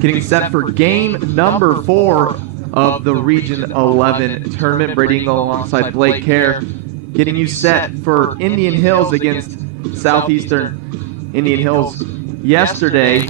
getting set for game number 4 of the Region 11 tournament. Brady Engel alongside Blake Kerr, getting you set for Indian Hills against Southeastern. Indian Hills yesterday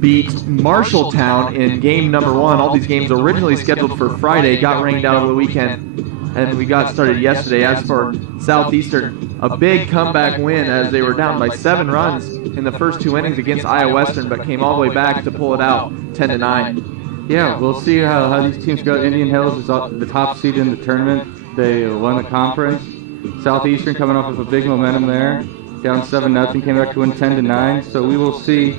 beat Marshalltown in game number 1. All these games originally scheduled for Friday got rained out over the weekend, and we got started yesterday. As for Southeastern, a big comeback win as they were down by 7 runs in the first 2 innings against Iowa Western, but came all the way back to pull it out 10-9. Yeah, we'll see how these teams go. Indian Hills is the top seed in the tournament. They won the conference. Southeastern coming off of a big momentum there, down 7-0, came back to win 10-9. So we will see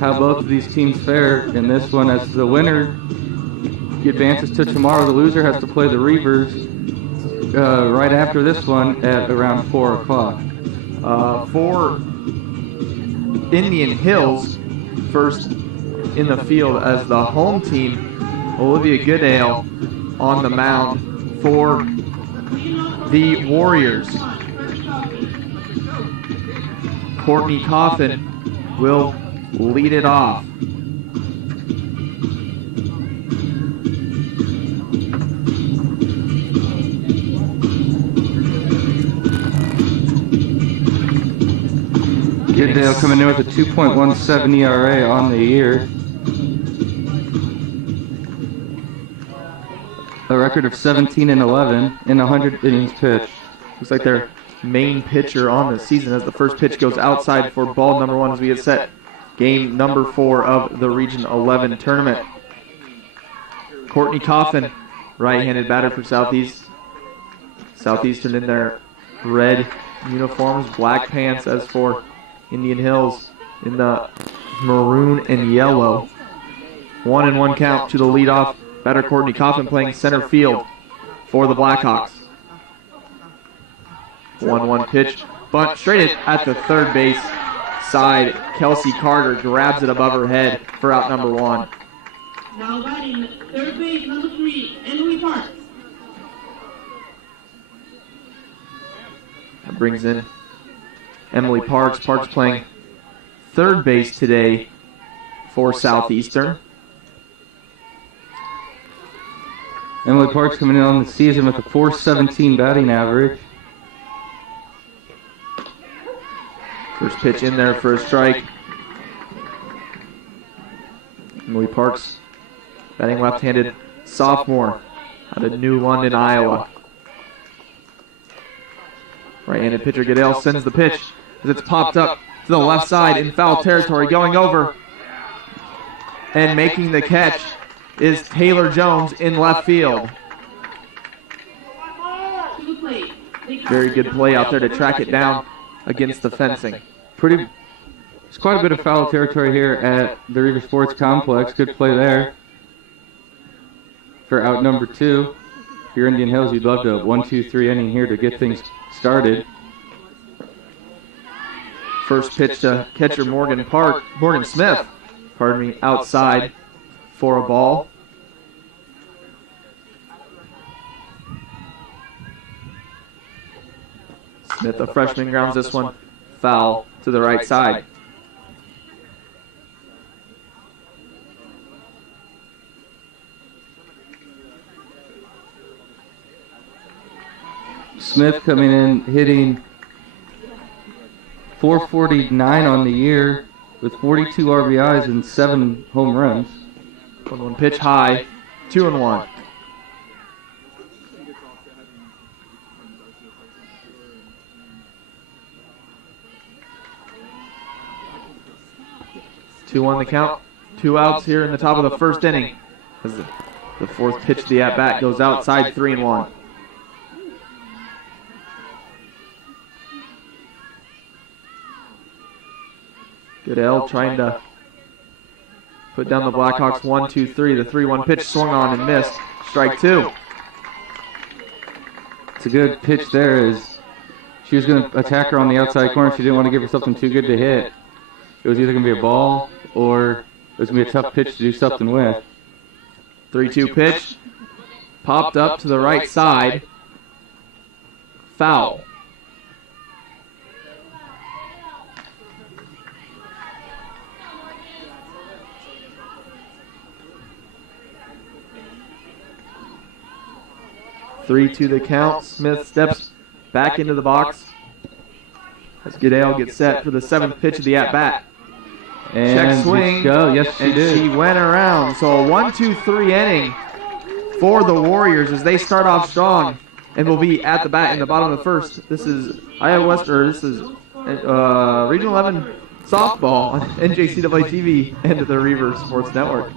how both of these teams fare in this one, as the winner advances to tomorrow. The loser has to play the Reavers right after this one at around 4 o'clock. For Indian Hills, first in the field as the home team, Olivia Goodale on the mound for the Warriors. Courtney Coffin will lead it off. Goodale coming in with a 2.17 ERA on the year. A record of 17-11 in 100 innings pitched. Looks like their main pitcher on the season as the first pitch goes outside for ball number 1 as we get set game number 4 of the Region 11 tournament. Courtney Coffin, right-handed batter for Southeastern in their red uniforms, black pants, as for Indian Hills in the maroon and yellow. 1-1 count to the leadoff batter Courtney Coffin, playing center field for the Blackhawks. 1-1 pitch, bunt straight at the third base side. Kelsey Carter grabs it above her head for out number 1. Now batting third base number 3, Emily Parks. That brings in Emily Parks. Parks playing third base today for Southeastern. Emily Parks coming in on the season with a .417 batting average. First pitch in there for a strike. Emily Parks, batting left-handed sophomore out of New London, Iowa. Right-handed pitcher Goodale sends the pitch as it's popped up to the left side in foul territory. Going over and making the catch is Taylor Jones in left field. Very good play out there to track it down against the fencing. There's quite a bit of foul territory here at the Reaver Sports Complex. Good play there for out number 2. If you're Indian Hills, you'd love to 1-2-3 inning here to get things started. First pitch to catcher Morgan Smith, outside for a ball. Smith, a freshman, grounds this one foul to the right side. Smith coming in, hitting .449 on the year with 42 RBIs and 7 home runs. 1-1 pitch high, 2-1. Two on the count, 2 outs here in the top of the first inning as the fourth pitch of the at-bat goes outside, 3-1. Goodale trying to put down the Blackhawks 1-2-3. The 3-1 pitch swung on and missed. Strike 2. It's a good pitch there. She was going to attack her on the outside corner. She didn't want to give her something too good to hit. It was either going to be a ball or it was going to be a tough pitch to do something with. 3-2 pitch. Popped up to the right side. Foul. 3-2 the count. Smith steps back into the box as Goodale gets set for the 7th pitch of the at-bat. And Check swing. Go. Yes, she and did. she went around. So a 1-2-3 inning for the Warriors as they start off strong and will be at the bat in the bottom of the first. This is Iowa West, or this is Region 11 softball on NJCAA TV and the Reaver Sports Network.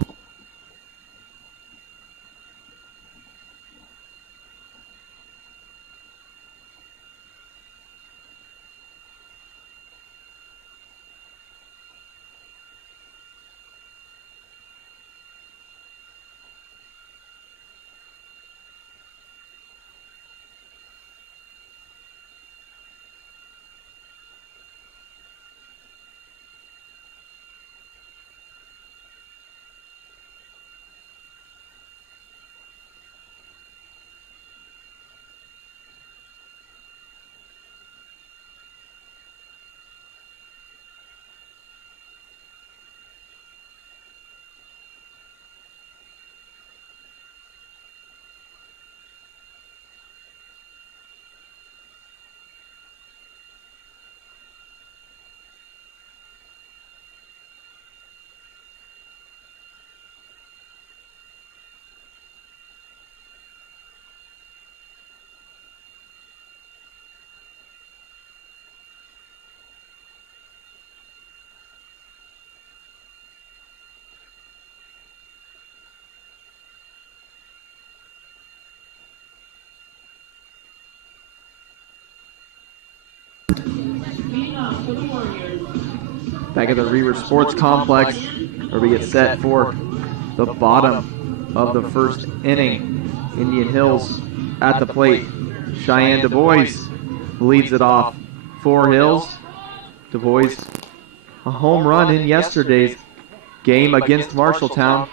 Back at the Reaver Sports Complex, where we get set for the bottom of the first inning. Indian Hills at the plate. Cheyenne Du Bois leads it off for Hills. Du Bois, a home run in yesterday's game against Marshalltown,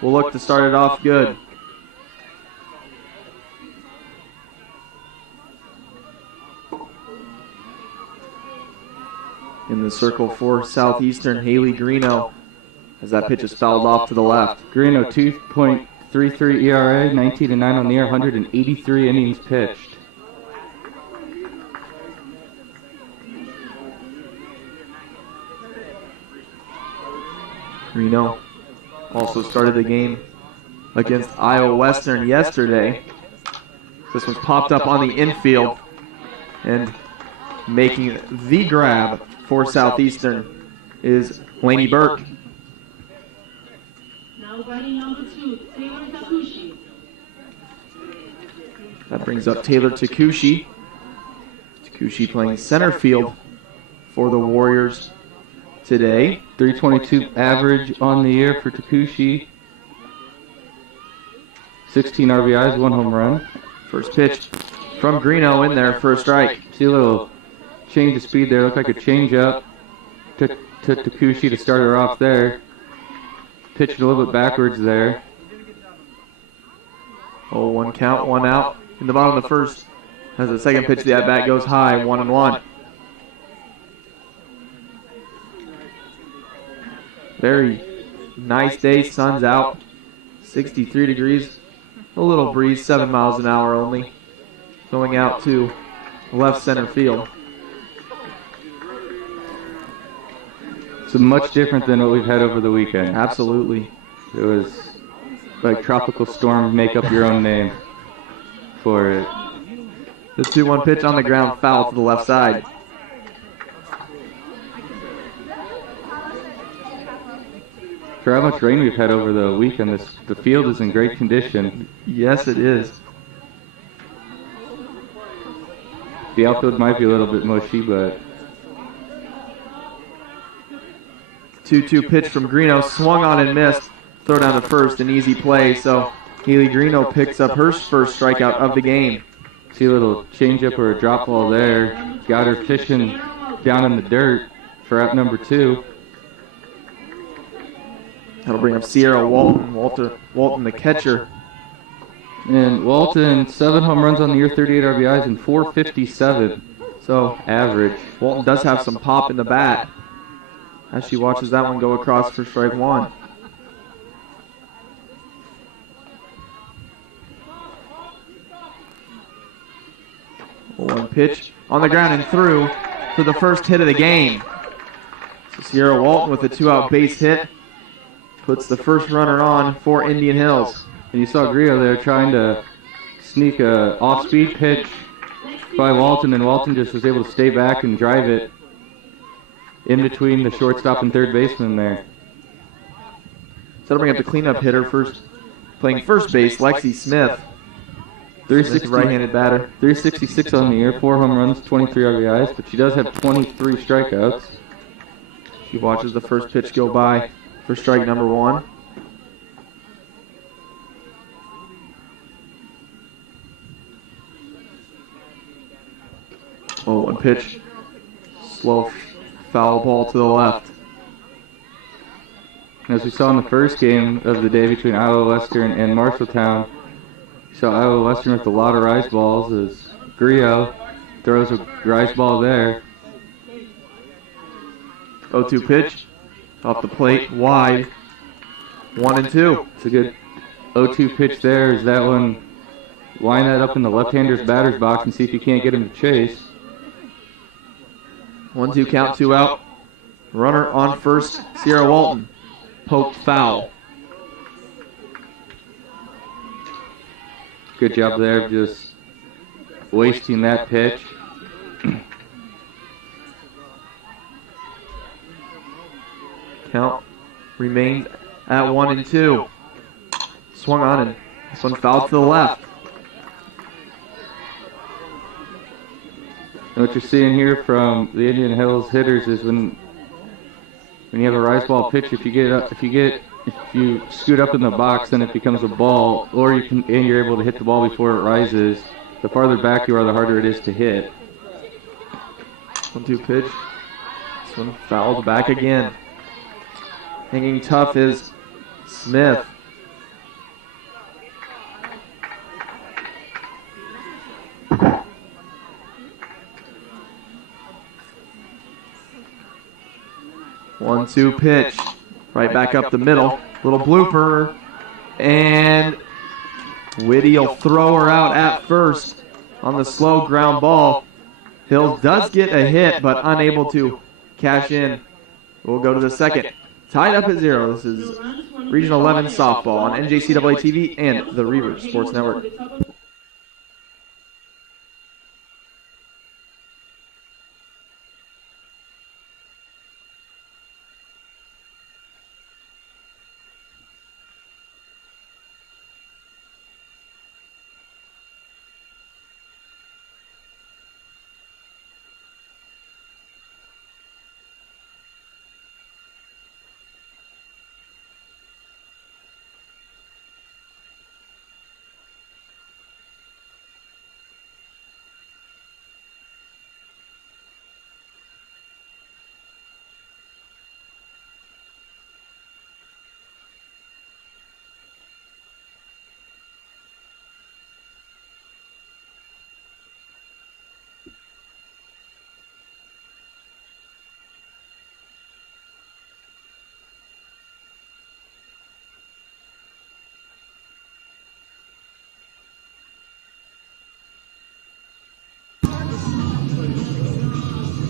will look to start it off good. In the circle for Southeastern, Haley Greeno, as that pitch is fouled off to the left. Greeno, 2.33 ERA, 19-9 on the year, 183 innings pitched. Greeno also started the game against Iowa Western yesterday. This was popped up on the infield, and making the grab for Southeastern is Laney Burke. Now batting number 2, Taylor Takushi. That brings up Taylor Takushi. Takushi playing center field for the Warriors today. 322 average on the year for Takushi. 16 RBIs, 1 home run. First pitch from Greeno in there for a strike. See a little change of speed there, looked like a change up. Took Takushi to start her off there. Pitched a little bit backwards there. Oh, 1 count, 1 out in the bottom of the first. As the second pitch of the at-bat goes high, 1-1. Very nice day, sun's out, 63 degrees, a little breeze, 7 miles an hour only, going out to left center field. So much different than what we've had over the weekend. Absolutely. It was like tropical storm, make up your own name for it. The 2-1 pitch on the ground, foul to the left side. For how much rain we've had over the weekend, the field is in great condition. Yes, it is. The outfield might be a little bit mushy, but 2-2 pitch from Greeno, swung on and missed. Throw down to first, an easy play. So Haley Greeno picks up her first strikeout of the game. see a little changeup or a drop ball there. Got her fishing down in the dirt for out number 2. That'll bring up Sierra Walton. Walton, the catcher. And Walton, 7 home runs on the year, 38 RBIs, and 457. So Average. Walton does have some pop in the bat as she watches that one go across for strike 1. Pitch on the ground and through for the first hit of the game. So Sierra Walton with a 2-out base hit puts the first runner on for Indian Hills. And you saw Griot there trying to sneak a off-speed pitch by Walton, and Walton just was able to stay back and drive it in between the shortstop and third baseman there. So that'll bring up the cleanup hitter first, playing first base, Lexi Smith. 360 right-handed batter. 366 on the year, 4 home runs, 23 RBIs, but she does have 23 strikeouts. She watches the first pitch go by for strike number 1. Oh, one pitch. Slow foul ball to the left. As we saw in the first game of the day between Iowa Western and Marshalltown, we saw Iowa Western with a lot of rise balls as Griot throws a rise ball there. 0-2 pitch. Off the plate, wide. 1-2. It's a good 0-2 pitch there. Is that one, line that up in the left-hander's batter's box and see if you can't get him to chase. 1-2 count, 2 out. Runner on first, Sierra Walton. Poked foul. Good job there of just wasting that pitch. Count remains at 1-2. Swung on and this one fouled to the left. And what you're seeing here from the Indian Hills hitters is when you have a rise ball pitch, if you scoot up in the box, then it becomes a ball, or you're able to hit the ball before it rises. The farther back you are, the harder it is to hit. 1-2 pitch. This one fouled back again. Hanging tough is Smith. One-two pitch. Right back up the middle. Little blooper. And Whitty will throw her out at first on the slow ground ball. Hills does get a hit, but unable to cash in. We'll go to the second. Tied up at 0. This is Region 11 softball on NJCAA TV and the Reaver Sports Network.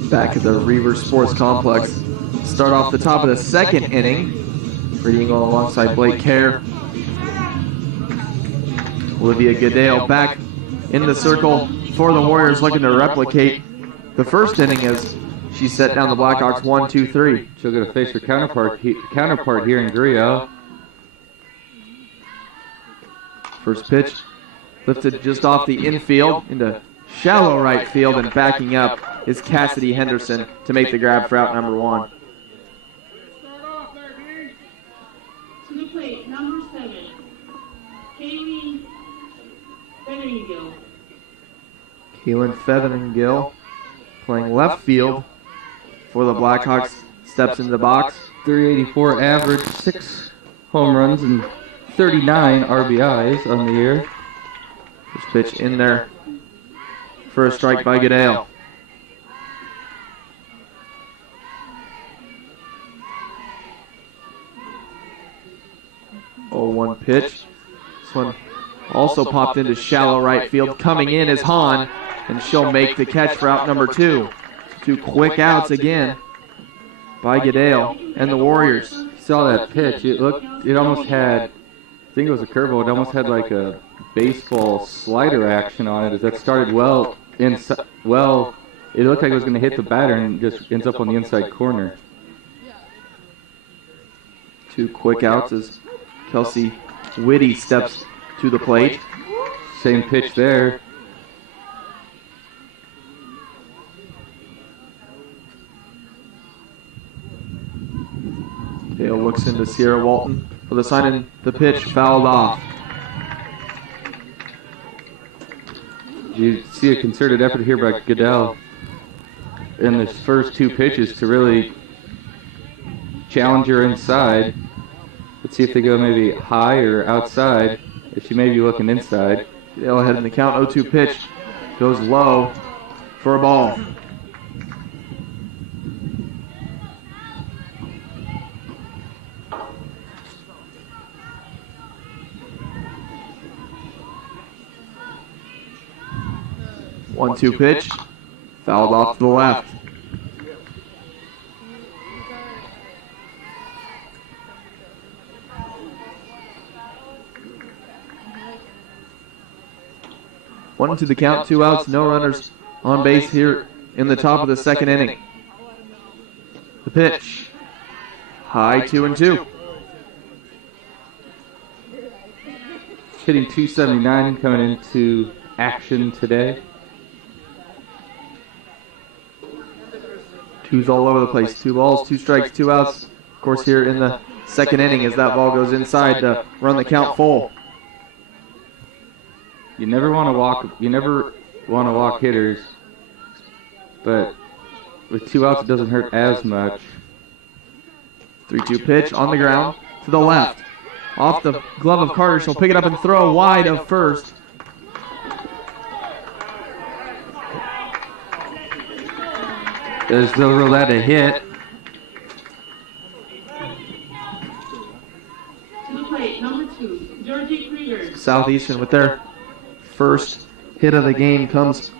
Back at the Reaver Sports Complex. Start off the top of the second inning. Freddie Engel alongside Blake Kerr. Olivia Goodale back in the circle for the Warriors, looking to replicate the first inning as she set down the Blackhawks 1-2-3. She'll get to face her counterpart here in Griot. First pitch lifted just off the infield into shallow right field, and backing up is Cassidy Henderson to make the grab for out number 1. To the plate, number 7, Kaylee Featheringill. Keelan Featheringill playing left field for the Blackhawks, steps into the box. 384 average, 6 home runs and 39 RBIs on the year. First pitch in there for a strike by Goodale. Oh, 1 pitch. This one also popped into shallow right field. Coming in is Hahn. and she'll make the catch for out number 2. 2 quick outs again by Goodale and the Warriors. Saw that pitch. It almost had, I think it was a curveball. It almost had like a baseball slider action on it. As that started well inside. Well, it looked like it was going to hit the batter and just ends up on the inside corner. 2 quick outs as Kelsey Whitty steps to the plate. Same pitch there. Dale looks into Sierra Walton for the sign, and the pitch fouled off. You see a concerted effort here by Goodale in his first 2 pitches to really challenge her inside. Let's see if they go maybe high or outside. If she may be looking inside. Goodale ahead in the count. 0-2 pitch goes low for a ball. One-two pitch, fouled off to the left. One to the count, 2 outs, no runners on base here in the top of the second inning. The pitch, high 2-2. Hitting .279 coming into action today. 2's all over the place. 2 balls, 2 strikes, 2 outs. Of course, here in the second inning as that ball goes inside to run the count full. You never want to walk hitters, but with 2 outs it doesn't hurt as much. 3-2 pitch on the ground to the left. Off the glove of Carter, she'll pick it up and throw wide of first. There's no rule that a hit. To the plate, number 2, Georgie Krieger. Southeastern with their first hit of the game comes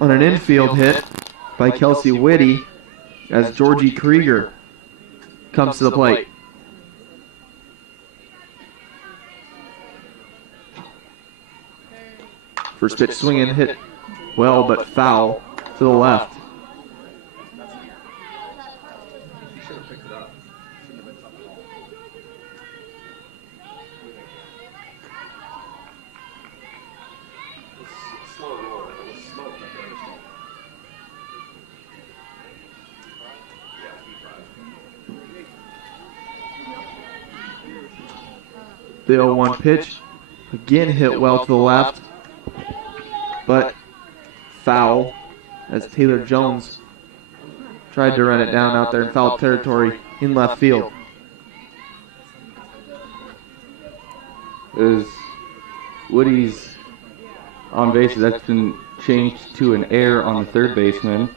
on an infield hit by Kelsey Whitty as Georgie Krieger comes to the plate. First pitch swinging, hit well but foul to the left. The 0-1 pitch, again hit well to the left, but foul as Taylor Jones tried to run it down out there in foul territory in left field. As Woody's on base, that's been changed to an error on the third baseman.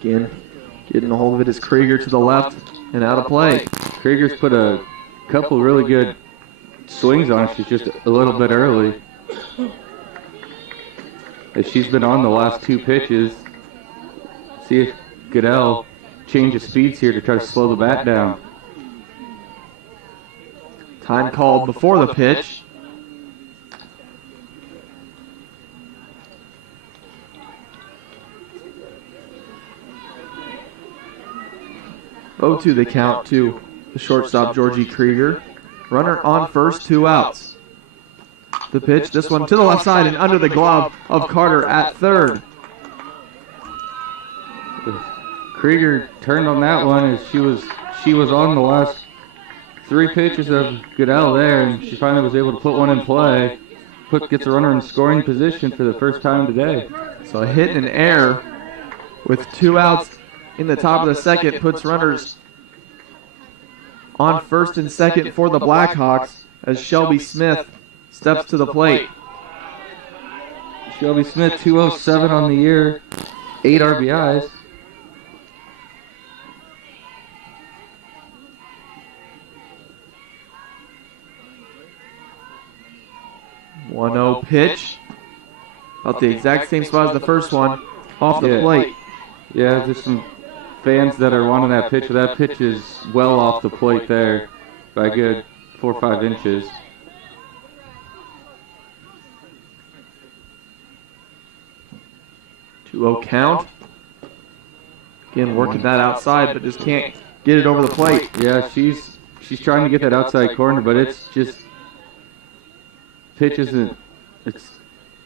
Again, getting a hold of it is Krieger to the left and out of play. Krieger's put a couple really good swings on it. She's just a little bit early. As she's been on the last 2 pitches. See if Goodale changes speeds here to try to slow the bat down. Time called before the pitch. To the count to the shortstop, Georgie Krieger. Runner on first, 2 outs. The pitch, this one to the left side and under the glove of Carter at third. Krieger turned on that one as she was on the last 3 pitches of Goodale there, and she finally was able to put one in play. Gets a runner in scoring position for the first time today. So a hit and an error with 2 outs in the top of the second puts runners on first and second for the Blackhawks as Shelby Smith steps to the plate. Shelby Smith, 207 on the year, 8 RBIs. pitch. About the exact same spot as the first one. Off the plate. Yeah, there's some fans that are wanting that pitch. That pitch is well off the plate there by a good 4 or 5 inches. Two-0 count. Again, working that outside, but just can't get it over the plate. Yeah, she's trying to get that outside corner, but it's just pitch isn't. It's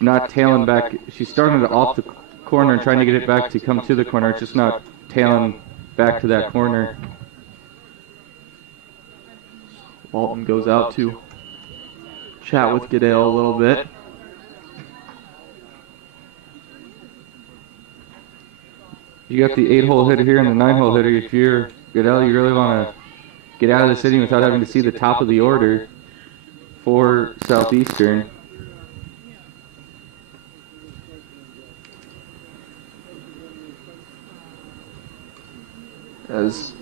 not tailing back. She's starting it off the corner and trying to get it back to come to the corner. It's just not tailing back to that corner. Walton goes out to chat with Goodale a little bit. You got the 8-hole hitter here and the 9-hole hitter. If you're Goodale, you really want to get out of this inning without having to see the top of the order for Southeastern. As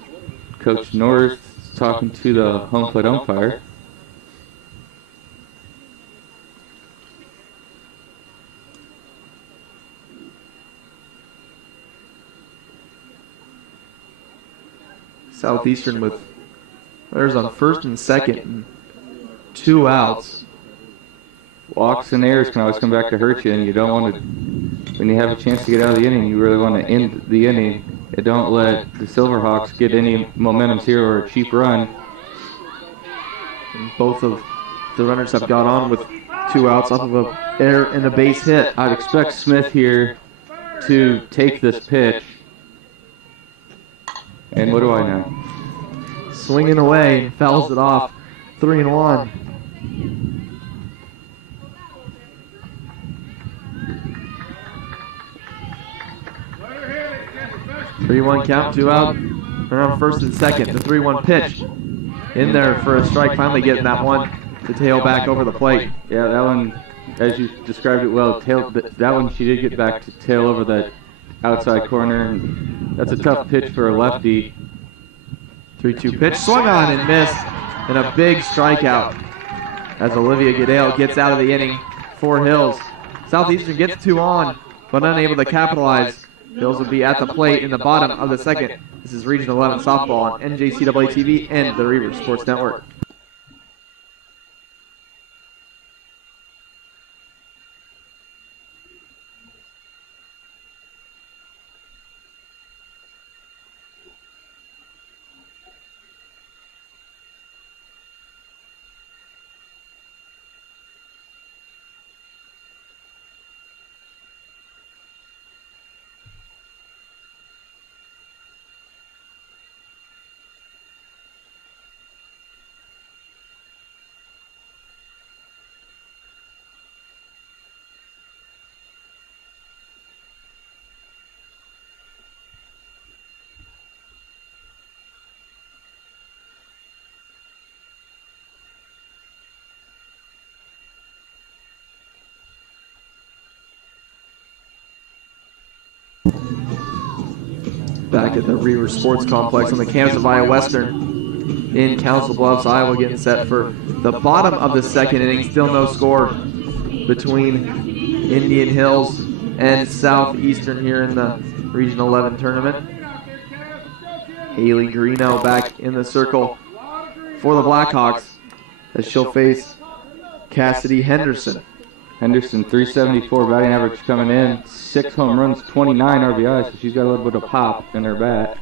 Coach North is talking to the home plate umpire. Southeastern with runners on first and second and 2 outs. Walks and errors can always come back to hurt you, and you don't want to, when you have a chance to get out of the inning, you really want to end the inning. And don't let the Silverhawks get any momentum here or a cheap run. And both of the runners have got on with 2 outs off of a error and a base hit. I'd expect Smith here to take this pitch. And what do I know? Swinging away, fouls it off. 3-1. Three-1 count, 2 out. They're on first and second. The 3-1 pitch in there for a strike. Finally getting that one to tail back over the plate. Yeah, that one, as you described it well, that one she did get back to tail over that outside corner. And that's a tough pitch for a lefty. 3-2 pitch, swung on and missed, and a big strikeout as Olivia Goodale gets out of the inning for Hills. Southeastern gets 2 on, but unable to capitalize. Hills will be at the plate in the bottom of the second. This is Region 11 softball on NJCAA TV and the Reaver Sports Network. Back at the Reaver Sports Complex on the campus of Iowa Western in Council Bluffs, Iowa, getting set for the bottom of the second inning. Still no score between Indian Hills and Southeastern here in the Region 11 tournament. Haley Greeno back in the circle for the Blackhawks as she'll face Cassidy Henderson. Henderson, 374 batting average coming in, 6 home runs, 29 RBIs, so she's got a little bit of pop in her bat.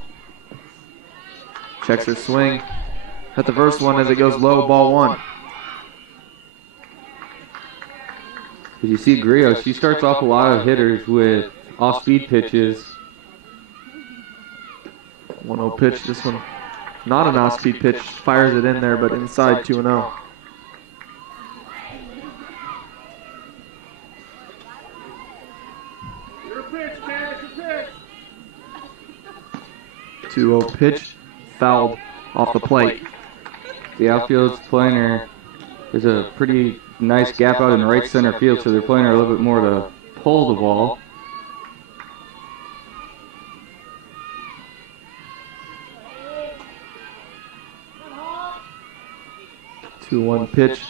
Checks her swing at the first one as it goes low, ball 1. As you see Griot, she starts off a lot of hitters with off-speed pitches. 1-0 pitch, this one not an off-speed pitch, fires it in there, but inside 2-0. 2-0 pitch, fouled off the plate. The outfield's playing her. There's a pretty nice gap out in right center field, so they're playing her a little bit more to pull the ball. Two 2-1 pitch,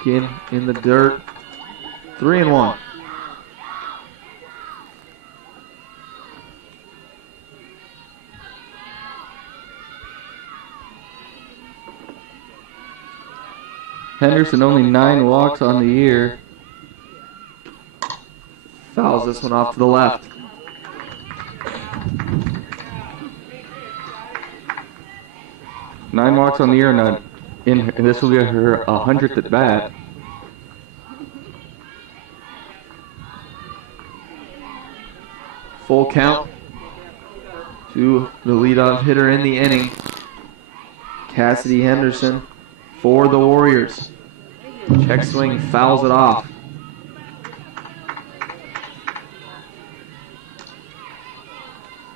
again in the dirt. 3-1. Henderson only 9 walks on the year. Fouls this one off to the left. Nine walks on the year, and this will be her 100th at bat. Full count to the leadoff hitter in the inning, Cassidy Henderson for the Warriors. Check swing, fouls it off.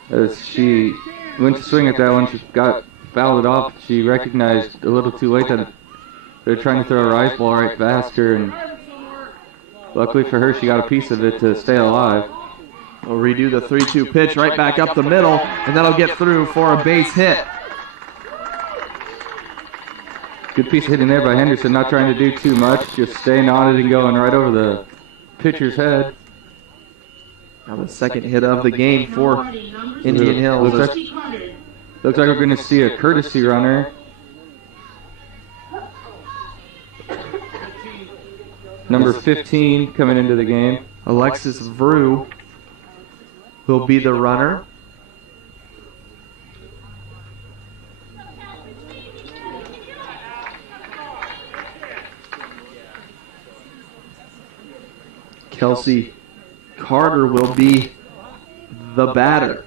As she went to swing at that one, she got fouled it off. She recognized a little too late that they're trying to throw a rise ball right past her, and luckily for her, she got a piece of it to stay alive. We'll redo the 3-2 pitch right back up the middle, and that'll get through for a base hit. Good piece of hitting there by Henderson, not trying to do too much, just staying on it and going right over the pitcher's head. Now the second hit of the game for Indian Hills. Looks like we're going to see a courtesy runner. Number 15 coming into the game. Alexis Vrew will be the runner. Kelsey Carter will be the batter.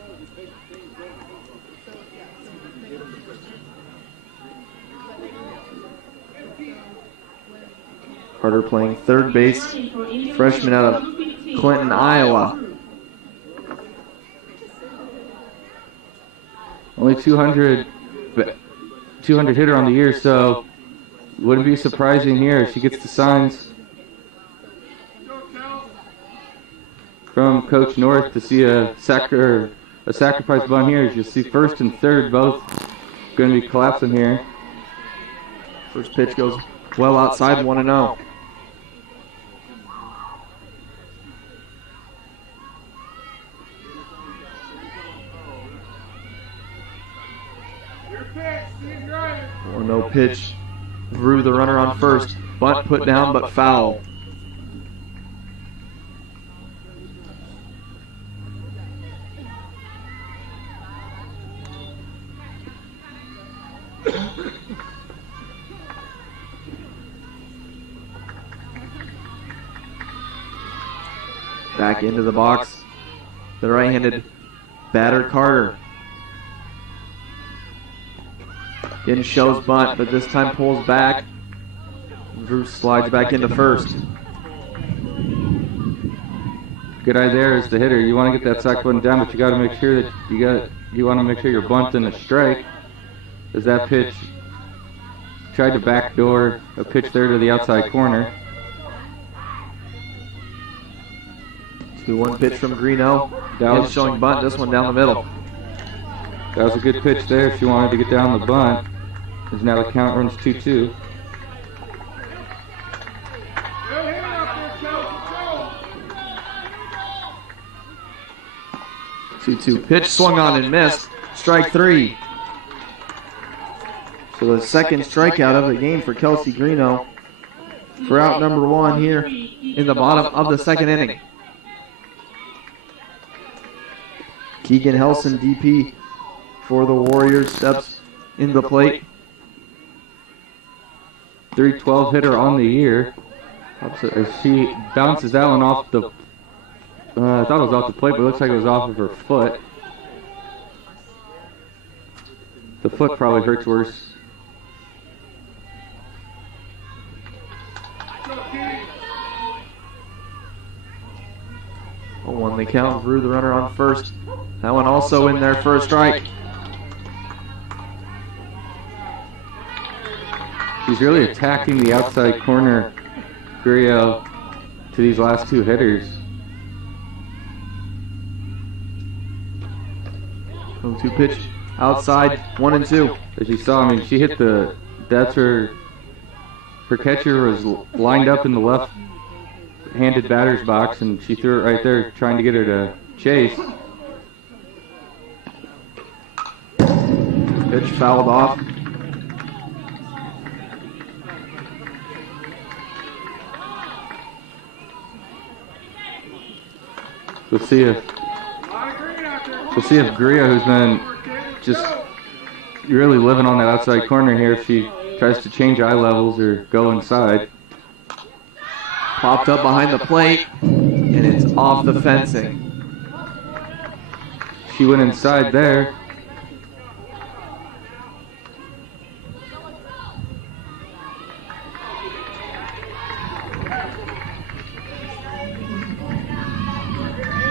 Carter playing third base, freshman out of Clinton, Iowa. Only 200 hitter on the year, so wouldn't be surprising here if she gets the signs from Coach North to see a sacrifice bunt here. As you see, first and third both going to be collapsing here. First pitch goes well outside, 1-0. No pitch. Drew the runner on first. Bunt put down, but foul. Back into the box, the right-handed batter Carter. Again shows bunt, but this time pulls back. Drew slides back into first. Good eye there as the hitter. You want to get that sack button down, but you got to make sure that you want to make sure you're bunting a strike. As that pitch tried to backdoor a pitch there to the outside corner. 2-1 pitch from Greeno. Again showing bunt, this one down the middle. That was a good pitch there. She wanted to get down the bunt. As now the count runs 2-2. Pitch swung on and missed. Strike 3. So the second strikeout of the game for Kelsey Greeno for out number 1 here in the bottom of the second inning. Keegan Helson, DP for the Warriors, steps in the plate. 312 hitter on the year. She bounces that one off the. I thought it was off the plate, but it looks like it was off of her foot. The foot probably hurts worse. One they count. Drew the runner on first. That one also in there for a strike. She's really attacking the outside corner, Griot, to these last two hitters. 0-2 pitch outside, 1-2. As you saw, I mean, she hit that's her catcher was lined up in the left handed batter's box, and she threw it right there, trying to get her to chase. Pitch fouled off. We'll see if Gria, who's been just really living on that outside corner here, if she tries to change eye levels or go inside. Popped up behind the plate, and it's off the fencing. She went inside there.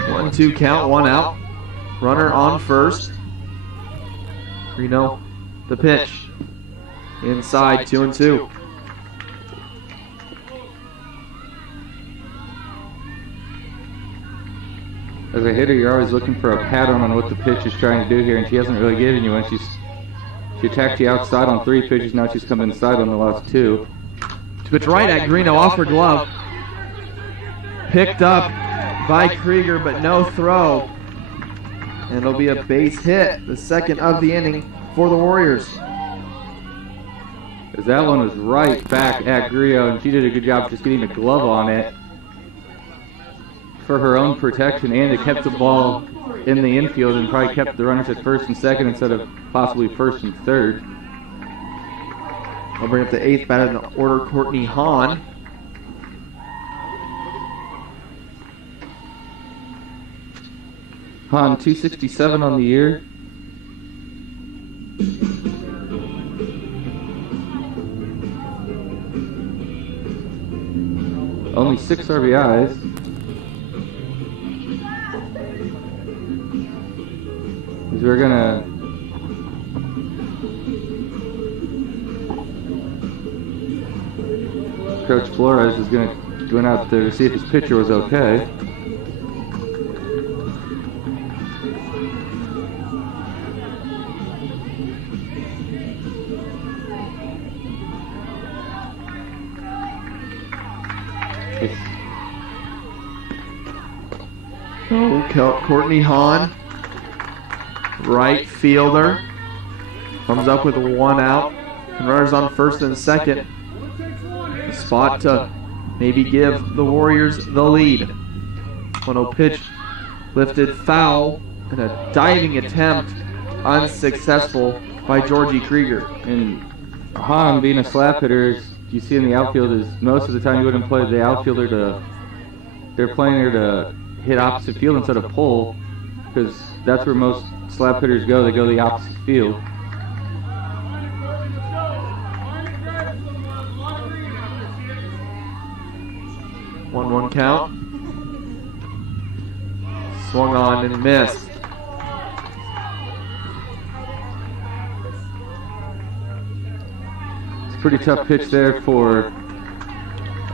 One-two count, one out. Runner on first. Reno, the pitch. Inside, 2-2. As a hitter, you're always looking for a pattern on what the pitch is trying to do here, and she hasn't really given you one. She attacked you outside on 3 pitches, now she's come inside on the last 2. Pitch right at Greeno, off her glove. Picked up by Krieger, but no throw. And it'll be a base hit, the second of the inning for the Warriors. As that one was right back at Grio, and she did a good job just getting a glove on it for her own protection, and it kept the ball in the infield and probably kept the runners at first and second instead of possibly first and third. I'll bring up the 8th batter in the order, Courtney Hahn. Hahn, 267 on the year. Only 6 RBIs. As we're gonna Coach Flores is gonna go out there to see if his pitcher was okay. Courtney Hahn, right fielder, comes up with 1 out, and runners on first and second. A spot to maybe give the Warriors the lead. 1-0 pitch lifted foul, and a diving attempt unsuccessful by Georgie Krieger. And Hahn, being a slap hitter, as you see in the outfield, is most of the time you wouldn't play the outfielder to, they're playing her to hit opposite field instead of pull, because that's where most slap hitters go. They go the opposite field. One count. Swung on and missed. It's a pretty tough pitch there for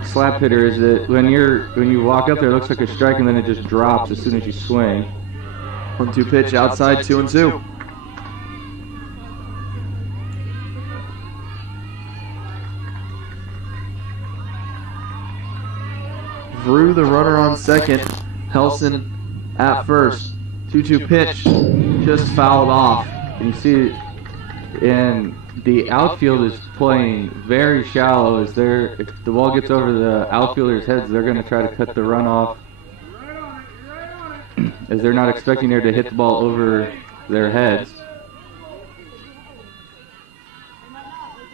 slap hitter, is that when you walk up there, it looks like a strike, and then it just drops as soon as you swing. 1-2 pitch outside, 2-2. Drew, the runner on second. Helson at first. 2-2 pitch, just fouled off. And you see, and the outfield is playing very shallow. If the ball gets over the outfielders' heads, they're going to try to cut the run off, as they're not expecting her to hit the ball over their heads.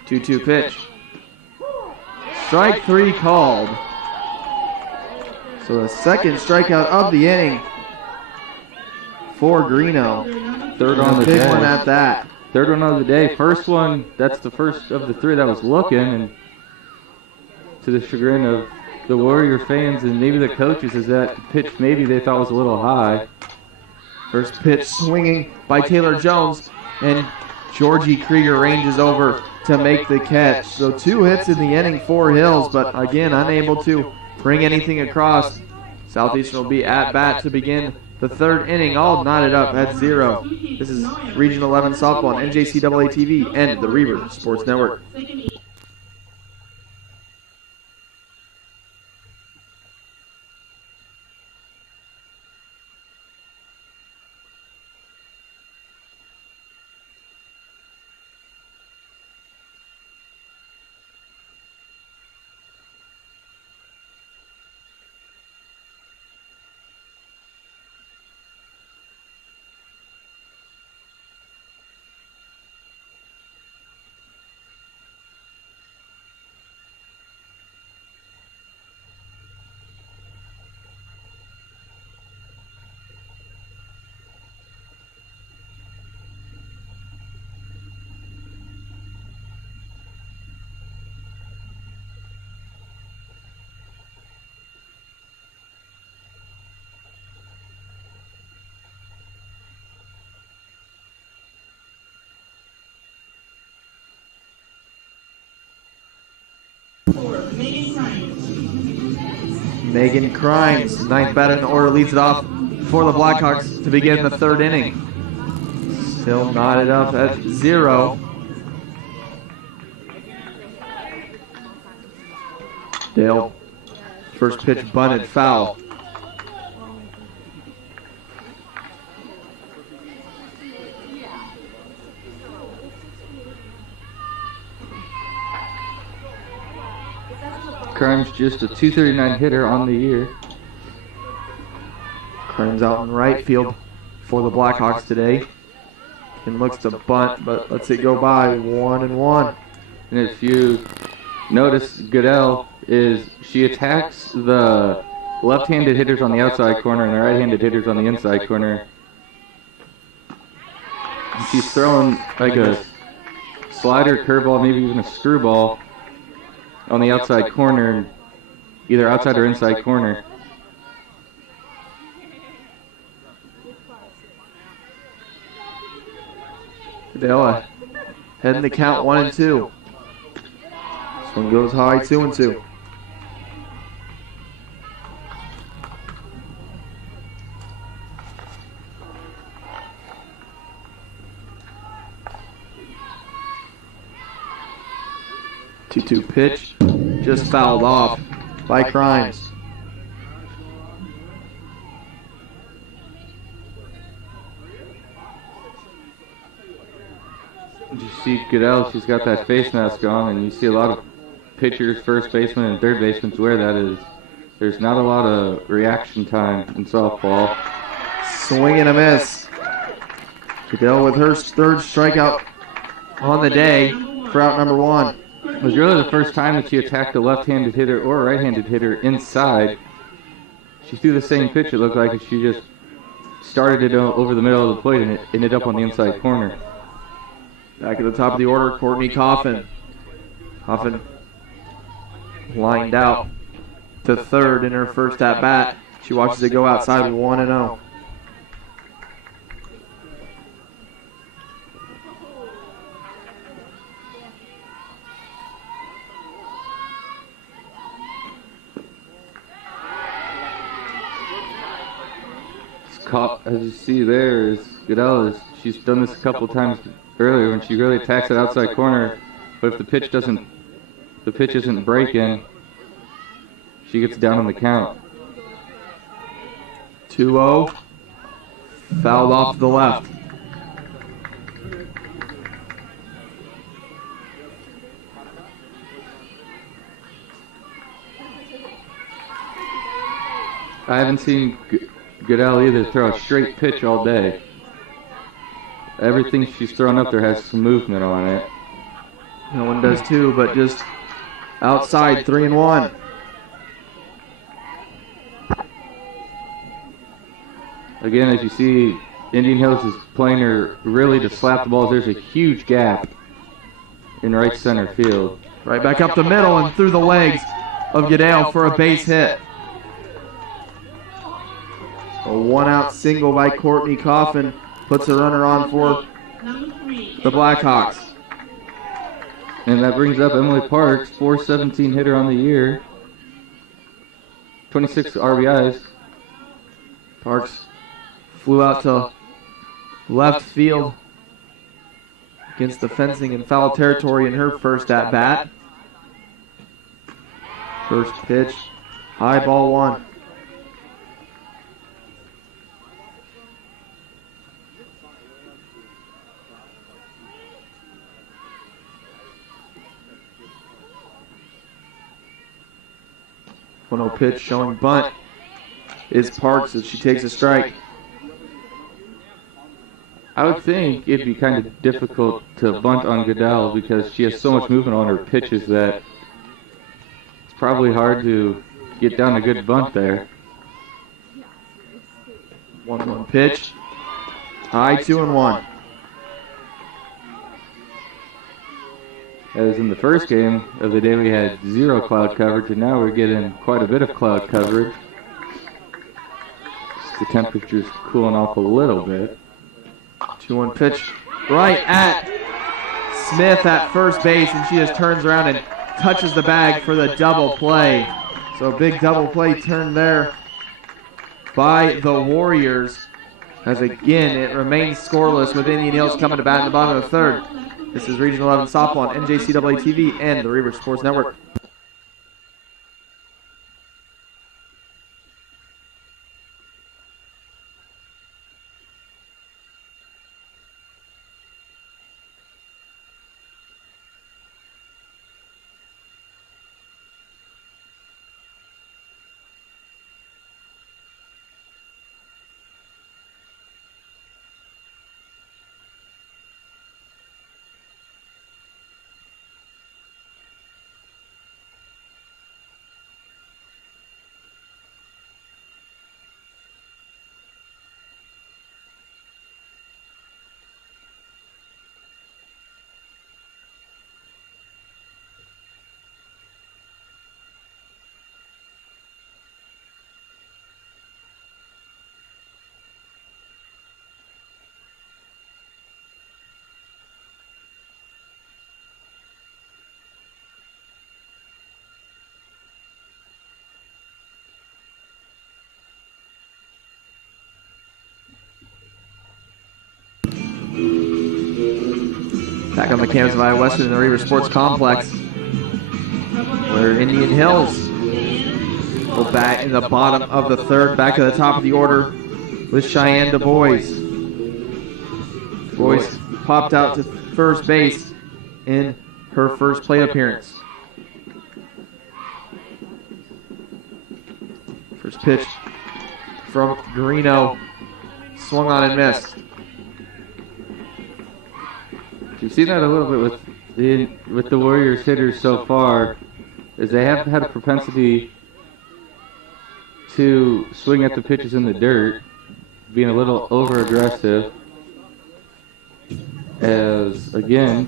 2-2 pitch. Strike 3 called. So the second strikeout of the inning for Greeno. Third on the big day. one at that. Third one of the day. First one, that's the first of the 3 that was looking, and to the chagrin of the Warrior fans and maybe the coaches, is that pitch maybe they thought was a little high. First pitch swinging by Taylor Jones, and Georgie Krieger ranges over to make the catch. So 2 hits in the inning for Hills, but again unable to bring anything across. Southeastern will be at bat to begin the 3rd inning, all knotted up at 0. This is Region 11 softball on NJCAA TV and the Reaver Sports Network. Megan Crimes, ninth batter in the order, leads it off for the Blackhawks to begin the third inning. Still knotted up at 0. Dale, first pitch bunted, foul. Crimes just a 239 hitter on the year. Crimes out in right field for the Blackhawks today. And looks to bunt, but lets it go by 1-1. And if you notice, Goodell she attacks the left-handed hitters on the outside corner and the right-handed hitters on the inside corner. She's throwing like a slider, curveball, maybe even a screwball on the outside corner, either outside or inside corner. Cadella heading the count 1-2. This one goes high 2-2. Two pitch, just fouled off by Crimes. You see Goodell, she's got that face mask on, and you see a lot of pitchers, first basemen, and third basemen wear that. There's not a lot of reaction time in softball. Swing and a miss. Goodell with her third strikeout on the day for out number 1. It was really the first time that she attacked a left-handed hitter or a right-handed hitter inside. She threw the same pitch, it looked like, and she just started it over the middle of the plate and it ended up on the inside corner. Back at the top of the order, Courtney Coffin. Coffin lined out to third in her first at-bat. She watches it go outside 1-0. As you see there is Goodell, she's done this a couple times earlier when she really attacks that outside corner, but if the pitch isn't breaking, she gets down on the count. 2-0, fouled off to the left. I haven't seen Goodell either throw a straight pitch all day. Everything she's thrown up there has some movement on it. No one does too, but just outside 3-1. Again, as you see, Indian Hills is playing her really to slap the balls. There's a huge gap in right center field. Right back up the middle and through the legs of Goodell for a base hit. A 1-out single by Courtney Coffin puts a runner on for the Blackhawks. And that brings up Emily Parks, .417 hitter on the year, 26 RBIs. Parks flew out to left field against the fencing in foul territory in her first at-bat. First pitch, high ball 1. Pitch showing bunt is Parks as she takes a strike. I would think it'd be kind of difficult to bunt on Goodell because she has so much movement on her pitches that it's probably hard to get down a good bunt there. 1-1 pitch. High 2-1. As in the first game of the day we had 0 cloud coverage, and now we're getting quite a bit of cloud coverage. The temperature's cooling off a little bit. 2-1 pitch right at Smith at first base, and she just turns around and touches the bag for the double play. So a big double play turn there by the Warriors. As again, it remains scoreless with Indian Hills coming to bat in the bottom of the third. This is Region 11 Softball on NJCAA TV and the Reaver Sports Network. Back on the campus of Iowa Western in the Reaver Sports Complex, where Indian Hills will bat in the bottom of the third. Back to the top of the order with Cheyenne Du Bois. Du Bois popped out to first base in her first plate appearance. First pitch from Greeno, swung on and missed. You've seen that a little bit with the Warriors hitters so far, is they have had a propensity to swing at the pitches in the dirt, being a little over-aggressive. As, again,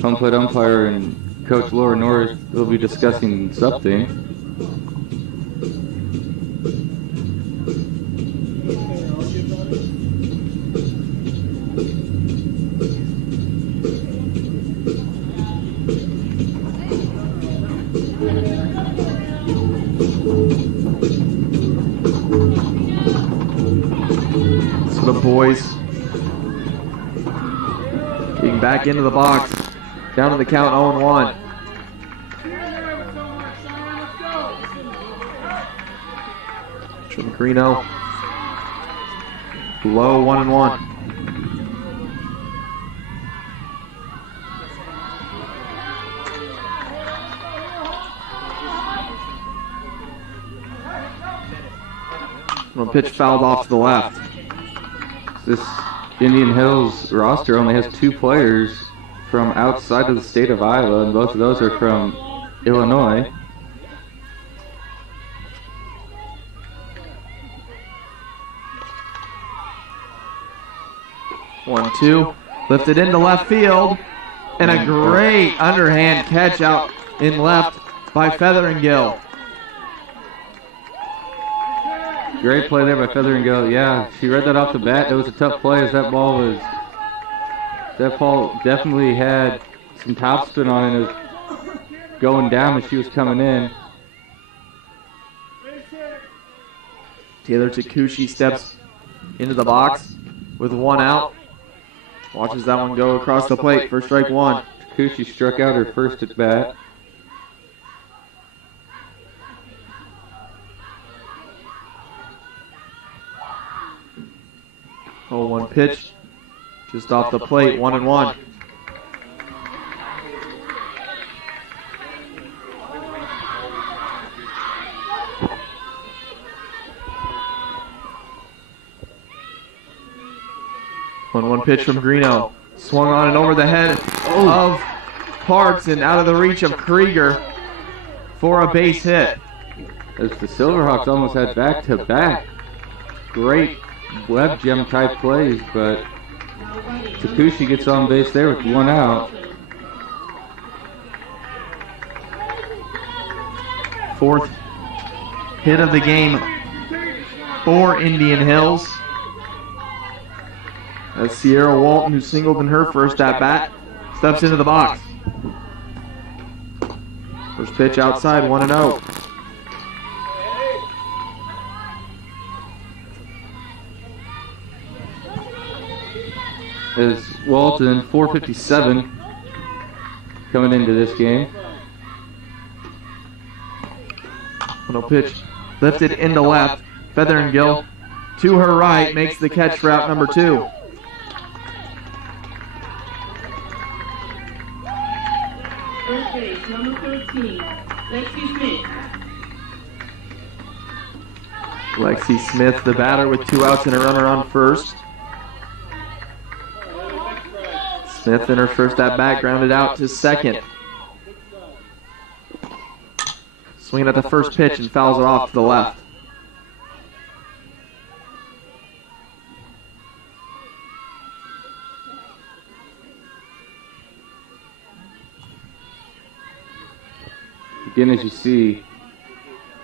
home plate umpire and Coach Laura Norris will be discussing something. So the boys getting back into the box, down to the count 0-1. From Greeno, low 1-1. One pitch fouled off to the left. This Indian Hills roster only has 2 players from outside of the state of Iowa, and both of those are from Illinois. One, two, lifted into left field, and a great underhand catch out in left by Featheringill. Great play there by Featheringill. Yeah, she read that off the bat. It was a tough play as that ball definitely had some topspin on it. It was going down as she was coming in. Taylor Takushi steps into the box with 1 out. Watches that one go across the plate for strike 1. Takushi struck out her first at bat. Oh, 1 pitch just off the plate, 1-1. One pitch from Greeno, swung on and over the head of Parks and out of the reach of Krieger for a base hit. As the Silverhawks almost had back-to-back great web gem type plays, but Takushi gets on base there with 1 out. Fourth hit of the game for Indian Hills. As Sierra Walton, who singled in her first at-bat, steps into the box. First pitch outside, 1-0. As Walton, 457 coming into this game. 1-0 pitch lifted into left. Feathergill to her right makes the catch for out number 2. First base, number 13, Lexi Smith. Lexi Smith, the batter, with 2 outs and a runner on first. Smith in her first at bat grounded out to second. Swinging at the first pitch and fouls it off to the left. Again, as you see,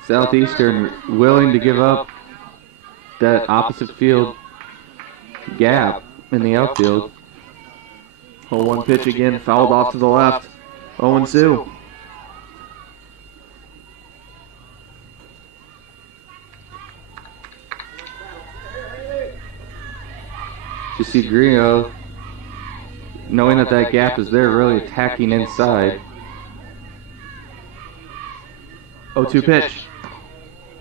Southeastern willing to give up that opposite field gap in the outfield. 0-1 pitch again, fouled off to the left. 0-2. You see Greeno, knowing that that gap is there, really attacking inside. 0-2 pitch.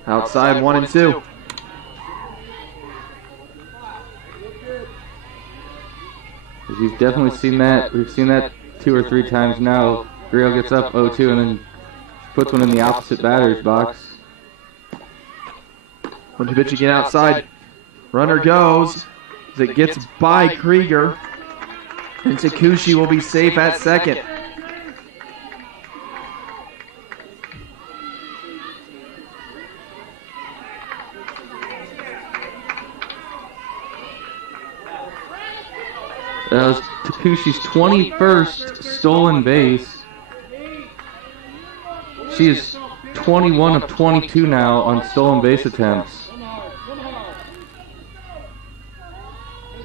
Outside, 1-2. You've definitely seen that. We've seen that 2 or 3 times now. Greeno gets up 0-2 and then puts one in the opposite batter's box. 1-2 pitch again outside. Runner goes as it gets by Krieger. And Takushi will be safe at second. That was Takushi's 21st stolen base. She is 21 of 22 now on stolen base attempts.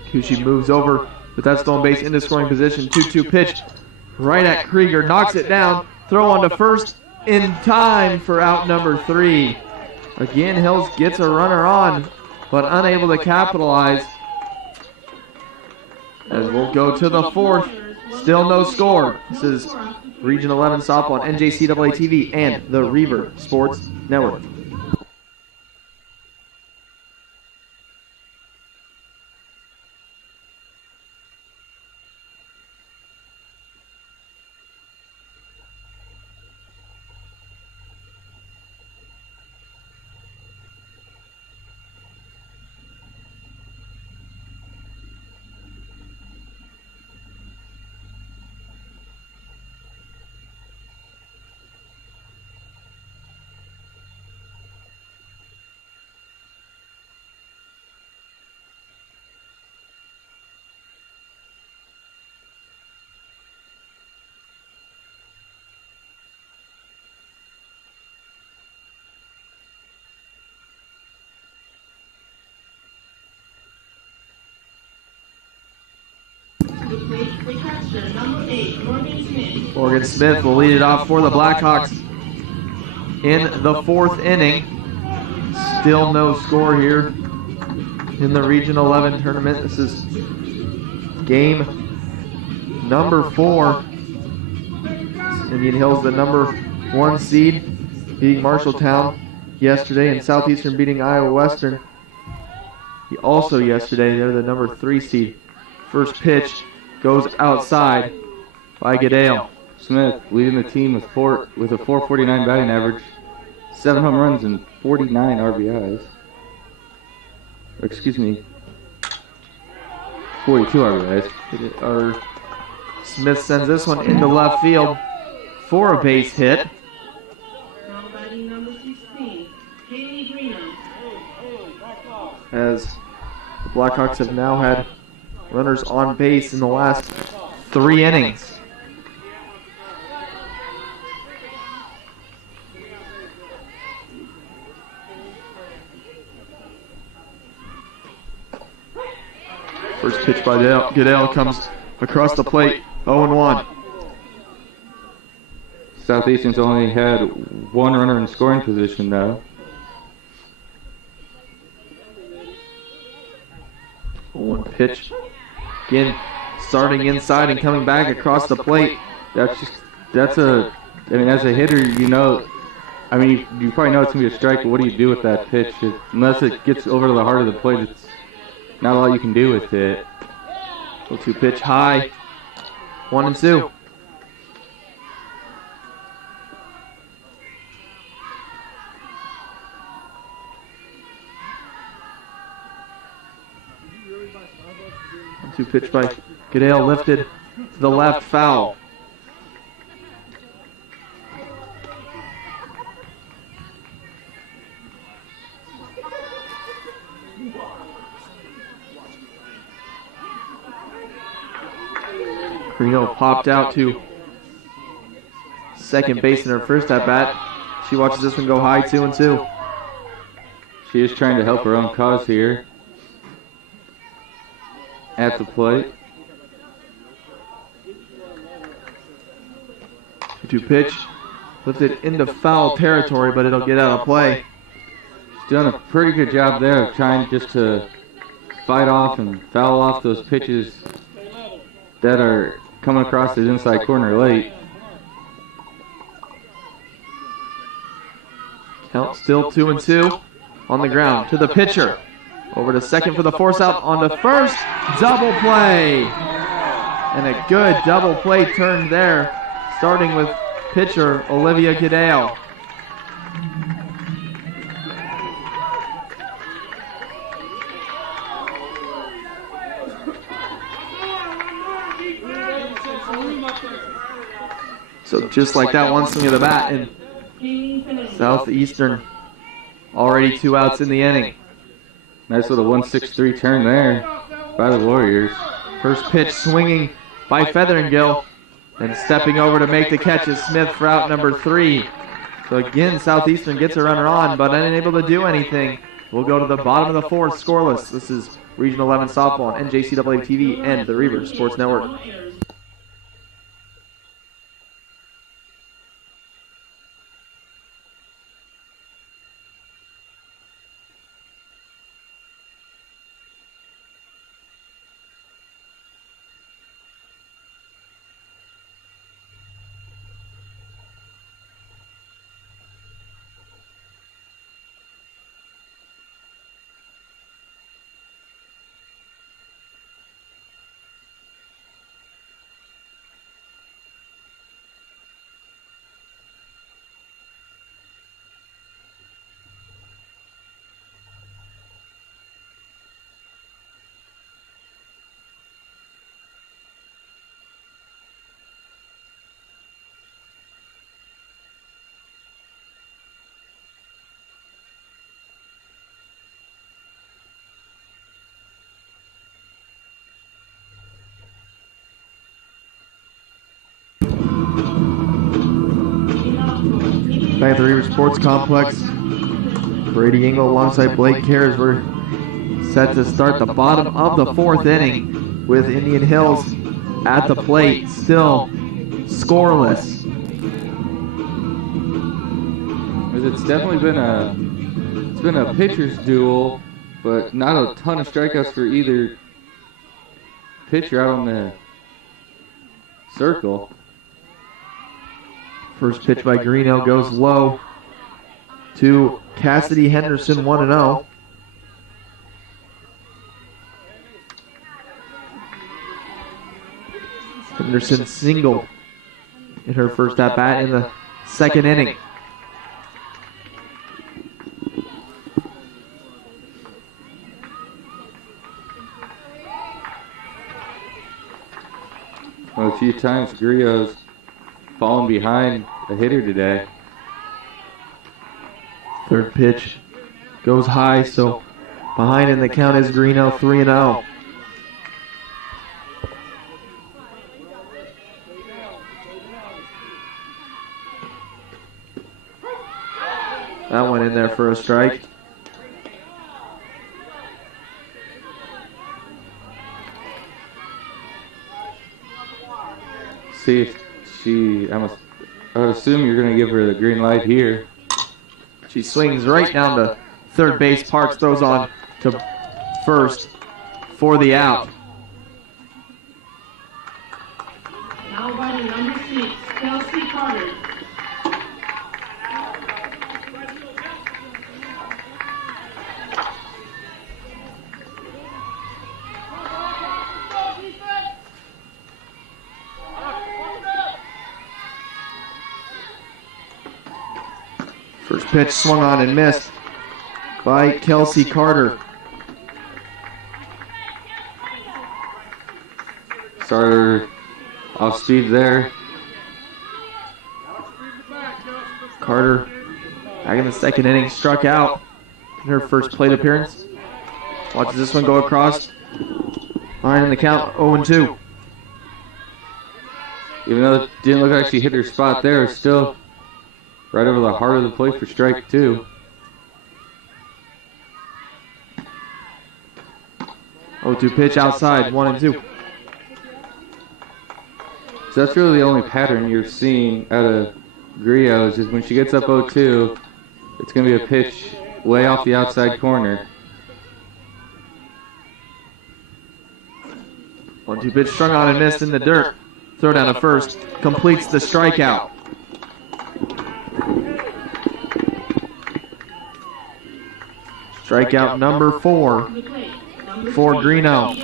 Takushi moves over with that stolen base into scoring position. 2-2 pitch right at Krieger. Knocks it down. Throw on to first in time for out number 3. Again, Hills gets a runner on, but unable to capitalize. As we'll go to the 4th. Still no score. This is Region 11 softball on NJCAA TV and the Reaver Sports Network. Morgan Smith will lead it off for the Blackhawks in the 4th inning. Still no score here in the Region 11 tournament. This is game number 4. Indian Hills, the number 1 seed, beating Marshalltown yesterday, and Southeastern beating Iowa Western. Also yesterday, they're the number 3 seed. First pitch goes outside by Goodale. Smith leading the team with a 449 batting average, 7 home runs and 49 RBIs. Or, excuse me, 42 RBIs. Smith sends this one into left field for a base hit. Now batting number 16, Haley Greeno. As the Blackhawks have now had runners on base in the last 3 innings. First pitch by Goodale comes across the plate, 0-1. Southeastern's only had one runner in scoring position, though. One pitch. Again, starting inside and coming back across the plate. As a hitter, you probably know it's going to be a strike, but what do you do with that pitch? Unless it gets over to the heart of the plate, it's not a lot you can do with it. 0-2 pitch high. 1-2. Two pitch by Goodale, lifted to the left, foul. Carino popped out to second base in her first at bat. She watches this one go high, 2-2. She is trying to help her own cause here. At the plate. 2-2 pitch. Lifted into foul territory, but it'll get out of play. She's done a pretty good job there of trying just to fight off and foul off those pitches that are coming across the inside corner late. Count still 2-2 on the ground to the pitcher. Over to second for the force out, on to first, double play. And a good double play turn there, starting with pitcher Olivia Goodale. So just like that, one swing of the bat, and Southeastern already 2 outs in the inning. Nice little 1-6-3 turn there by the Warriors. First pitch swinging by Featheringill, and stepping over to make the catch is Smith for out number 3. So again, Southeastern gets a runner on, but unable to do anything. We'll go to the bottom of the 4th, scoreless. This is Region 11 Softball on NJCAA TV and the Reaver Sports Network. Back at the Reaver Sports Complex, Brady Engel alongside Blake Kerr as we're set to start the bottom of the 4th inning with Indian Hills at the plate, still scoreless. It's definitely been a pitcher's duel, but not a ton of strikeouts for either pitcher out on the circle. First pitch by Greeno goes low to Cassidy Henderson, 1-0. Henderson single in her first at-bat in the 2nd inning. Well, a few times Griot's fallen behind a hitter today. Third pitch goes high, so behind in the count is Greeno, 3-0. That went in there for a strike. See if she, I would assume you're going to give her the green light here. She swings right down to third base. Parks throws on to first for the out. Now batting number 6, Kelsey Carter. First pitch swung on and missed by Kelsey Carter. Starter off speed there. Carter, back in the second inning, struck out in her first plate appearance. Watches this one go across. Line in the count, 0-2. Even though it didn't look like she hit her spot there, it's still right over the heart of the plate for strike 2. 0-2 pitch outside, 1-2. So that's really the only pattern you're seeing out of Griot is just when she gets up 0-2, it's going to be a pitch way off the outside corner. 1-2 pitch strung on and missed in the dirt. Throw down to first, completes the strikeout. Strikeout number 4 for Greeno.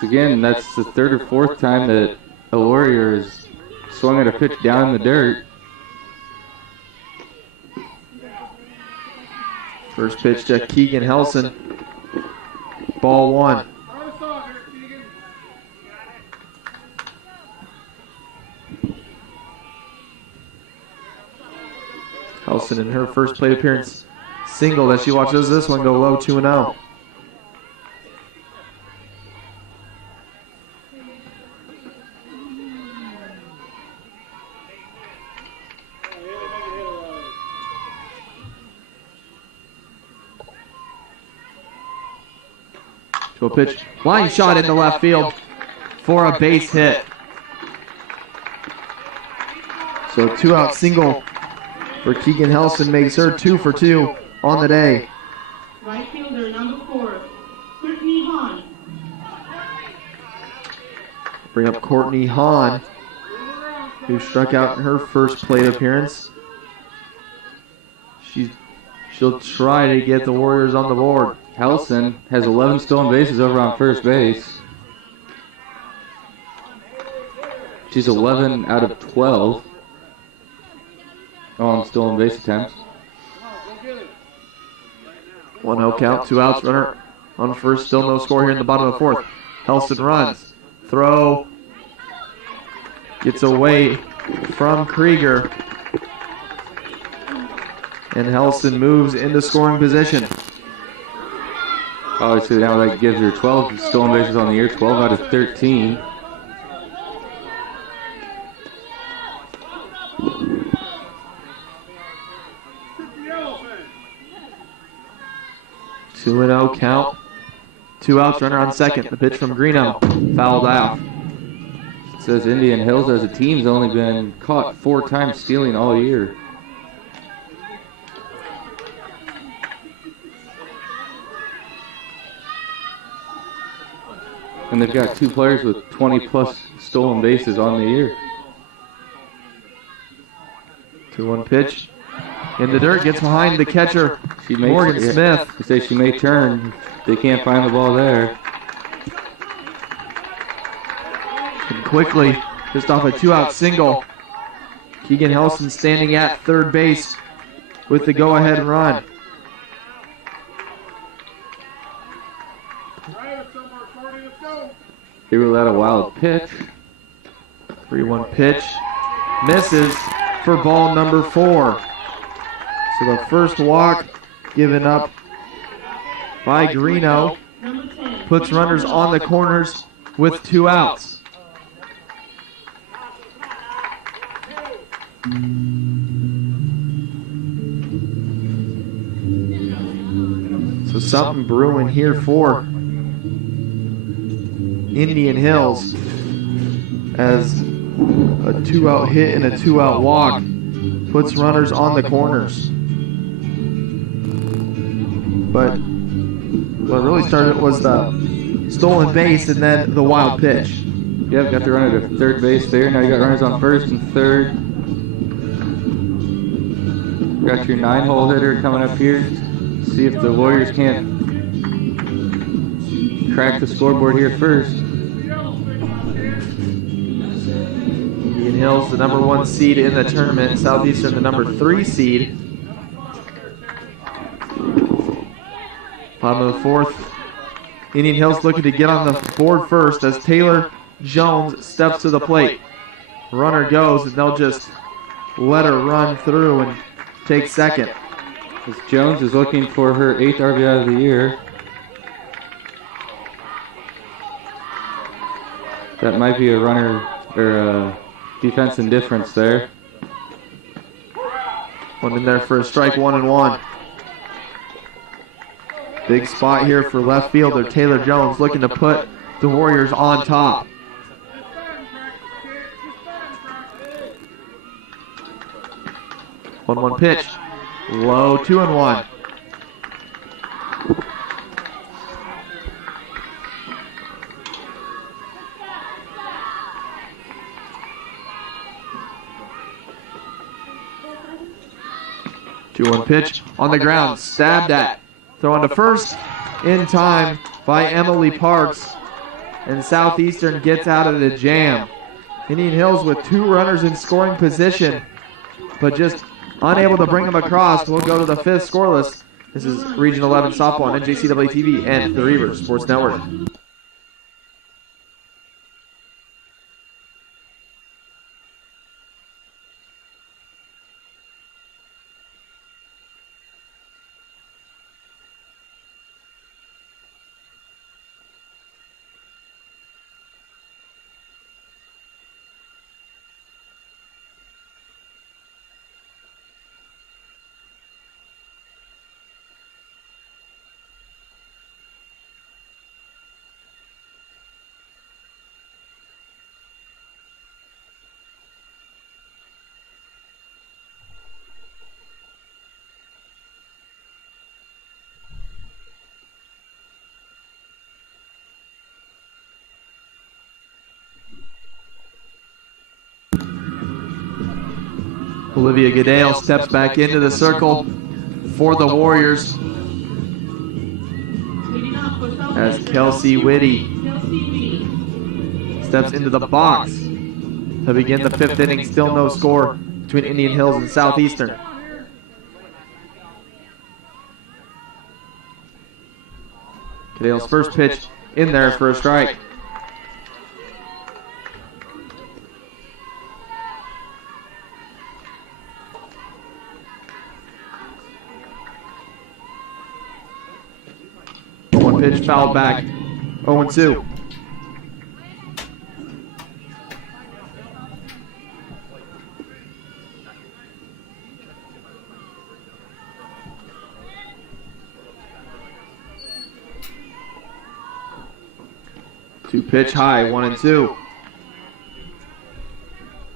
So again, that's the third or fourth time that a Warrior has swung at a pitch down in the dirt. First pitch to Keegan Helson. Ball 1. Helson in her first plate appearance singled as she watches this one go low 2-0. To a pitch, line shot into left field for a base hit. So 2-out single for Keegan Helson makes her 2 for 2 on the day. Right fielder number 4, Courtney Hahn. Bring up Courtney Hahn, who struck out in her first plate appearance. She'll try to get the Warriors on the board. Helson has 11 stolen bases over on first base. She's 11 out of 12 on stolen base attempts. 1-0 count, 2 outs, runner on first, still no score here in the bottom of the fourth. Helson runs, throw, gets away from Krieger, and Helson moves into scoring position. Obviously now that gives her 12 stolen bases on the year, 12 out of 13. Two and 0 count. 2 outs, runner on second. The pitch from Greeno, fouled out. It says Indian Hills as a team's only been caught 4 times stealing all year. And they've got 2 players with 20-plus stolen bases on the year. 2-1 pitch. In the dirt, gets behind the catcher, Morgan Smith. You say she may turn. They can't find the ball there. And quickly, just off a 2-out single, Keegan Helson standing at third base with the go-ahead run. They ruled out a wild pitch. 3-1 pitch. Misses for ball number 4. So the first walk given up by Greeno puts runners on the corners with 2 outs. So something brewing here for Indian Hills as a 2-out hit and a 2-out walk puts runners on the corners. But what really started was the stolen base and then the wild pitch. Yep, got the runner to third base there. Now you got runners on first and third. Got your 9-hole hitter coming up here. See if the Warriors can't crack the scoreboard here first. Indian Hills, the number 1 seed in the tournament. Southeastern, the number 3 seed. Bottom of the 4th. Indian Hills looking to get on the board first as Taylor Jones steps to the plate. Runner goes, and they'll just let her run through and take second. As Jones is looking for her 8th RBI of the year. That might be a runner or a defense indifference there. One in there for a strike, 1-1. Big spot here for left fielder Taylor Jones, looking to put the Warriors on top. One pitch, low, 2-1. Two-one pitch on the ground, stabbed at. Throw on to first in time by Emily Parks, and Southeastern gets out of the jam. Indian Hills with 2 runners in scoring position, but just unable to bring them across. We'll go to the 5th scoreless. This is Region 11 softball on NJCAA TV and the Reavers Sports Network. Olivia Goodale steps back into the circle for the Warriors as Kelsey Whitty steps into the box to begin the 5th inning. Still no score between Indian Hills and Southeastern. Goodale's first pitch in there for a strike. Pitch fouled back, 0-2. Two pitch high, 1-2.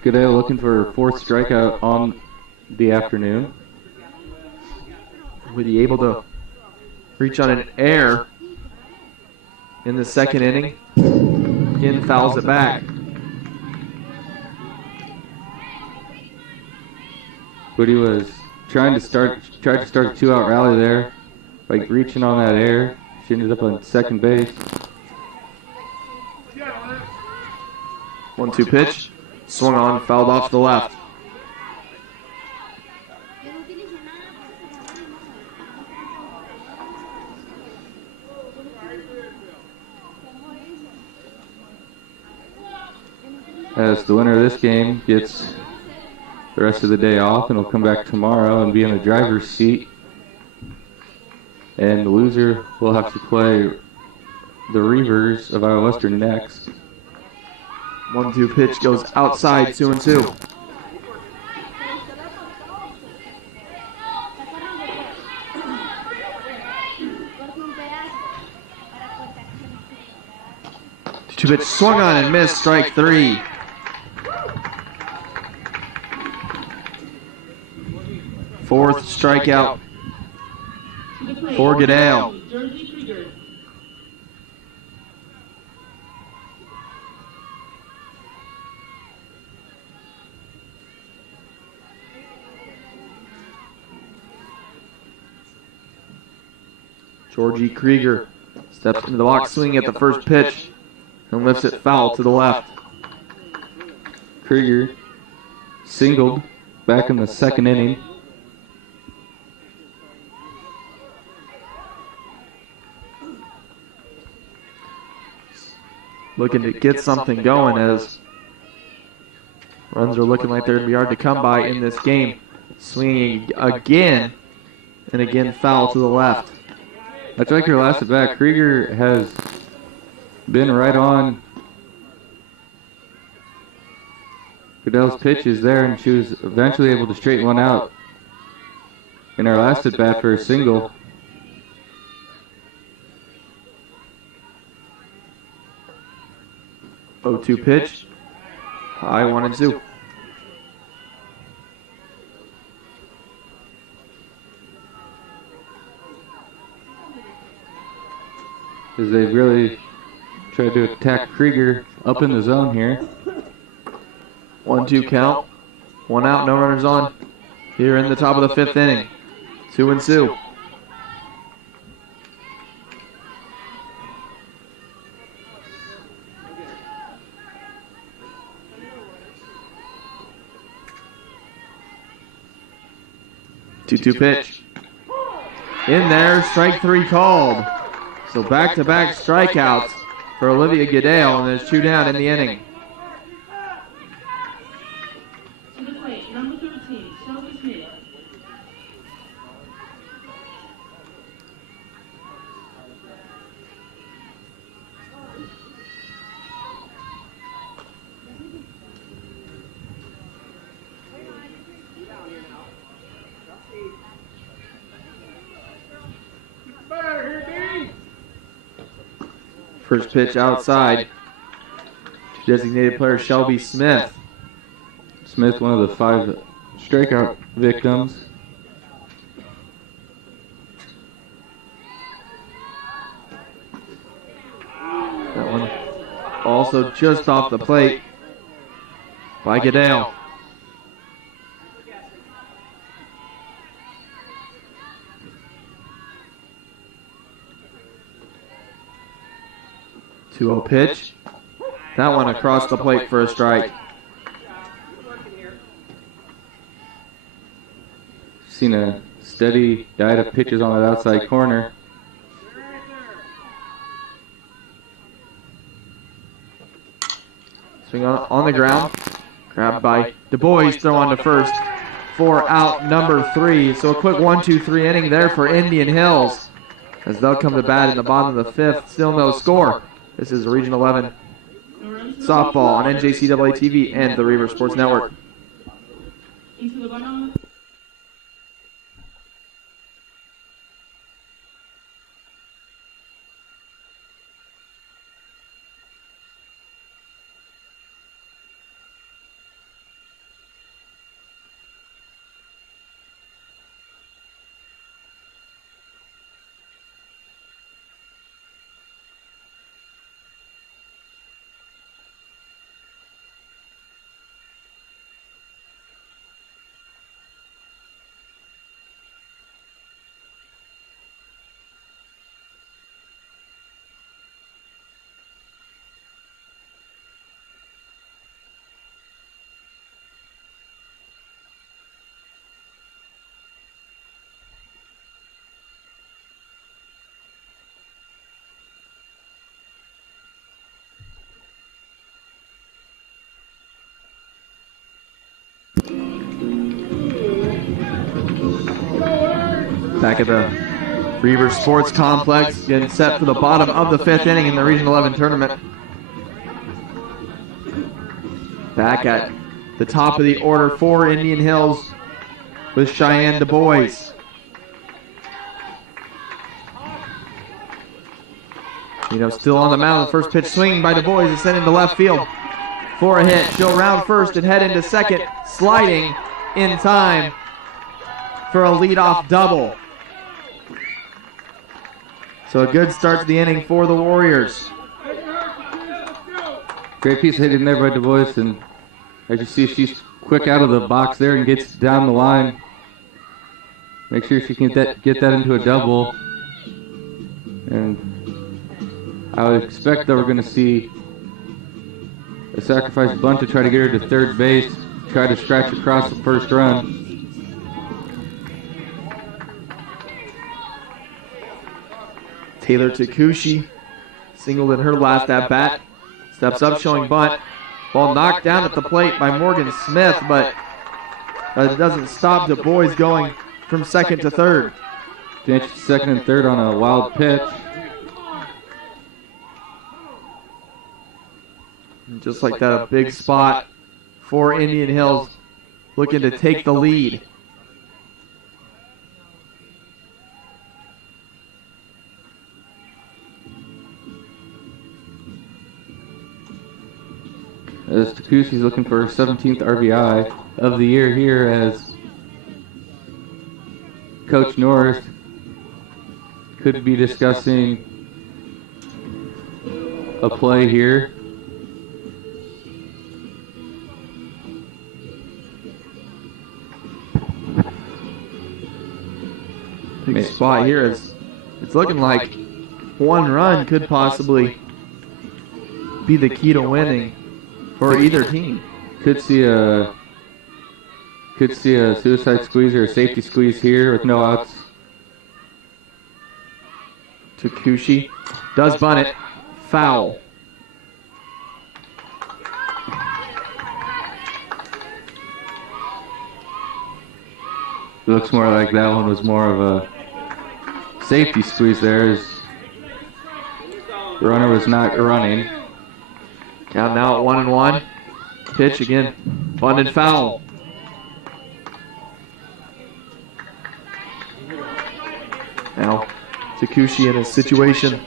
Goodale looking for her 4th strikeout on the afternoon. Was he able to reach on an error in the 2nd inning? Again, fouls it back. Woody was tried to start a 2-out rally there, like reaching on that error. She ended up on second base. 1-2 pitch, swung on, fouled off to the left. As the winner of this game gets the rest of the day off and will come back tomorrow and be in the driver's seat. And the loser will have to play the Reavers of Iowa Western next. 1-2 pitch goes outside, 2-2. Two pitch swung on and missed, strike 3. Fourth strikeout for Goodale. Jersey Krieger. Georgie Krieger steps into the box, swinging at the first pitch, and lifts it foul to the left. Krieger singled back in the second inning. Looking to get something going as runs are looking like they're going to be hard to come by in this game. Swinging again, and again foul to the left. That's like your last at bat. Krieger has been right on Goodell's pitches there, and she was eventually able to straighten one out in our last at bat for a single. Oh, 2 pitch. High 1-2. As they really tried to attack Krieger up in the zone here. 1-2 count. 1 out, no runners on. Here in the top of the 5th inning. 2-2. Two pitch. In there, strike 3 called. So back-to-back strikeouts for Olivia Goodale, and there's 2 down in the inning. To the plate, number 13, Shelby Smith. First pitch outside. Designated player Shelby Smith. Smith, one of the 5 strikeout victims. That one also just off the plate by Goodale. Two-oh pitch. That one across the plate for a strike. Seen a steady diet of pitches on that outside corner. Swing on the ground. Grabbed by Du Bois. Throw on to first. 4 out, number 3. So a quick 1-2-3 inning there for Indian Hills, as they'll come to bat in the bottom of the 5th. Still no score. This is Region 11 softball on NJCAA TV and the Reaver Sports Network. Into the bottom. Back at the Reaver Sports Complex, getting set for the bottom of the 5th inning in the Region 11 tournament. Back at the top of the order for Indian Hills with Cheyenne Du Bois. Still on the mound. The first pitch swing by Du Bois is sent into left field for a hit. She'll round first and head into second, sliding in time for a leadoff double. So a good start to the inning for the Warriors. Great piece of hitting there by Du Bois, and as you see, she's quick out of the box there and gets down the line. Make sure she can get that into a double. And I would expect that we're going to see a sacrifice bunt to try to get her to third base, try to scratch across the first run. Taylor Takushi singled in her last at-bat. Steps up showing bunt. Ball knocked down at the plate by Morgan Smith, but it doesn't stop Du Bois going from second to third. Pinch second and third on a wild pitch. And just like that, a big spot for Indian Hills, looking to take the lead. As Takushi's looking for her 17th RBI of the year here, as Coach Norris could be discussing a play here. Big spot here is it's looking like one run could possibly be the key to winning for either team. Could see a suicide squeeze or a safety squeeze here with no outs. Takushi does bunt it. Foul. Looks more like that one was more of a safety squeeze there, as the runner was not running. Count now at 1-1. Pitch again. Bunt and foul. Now Takushi in a situation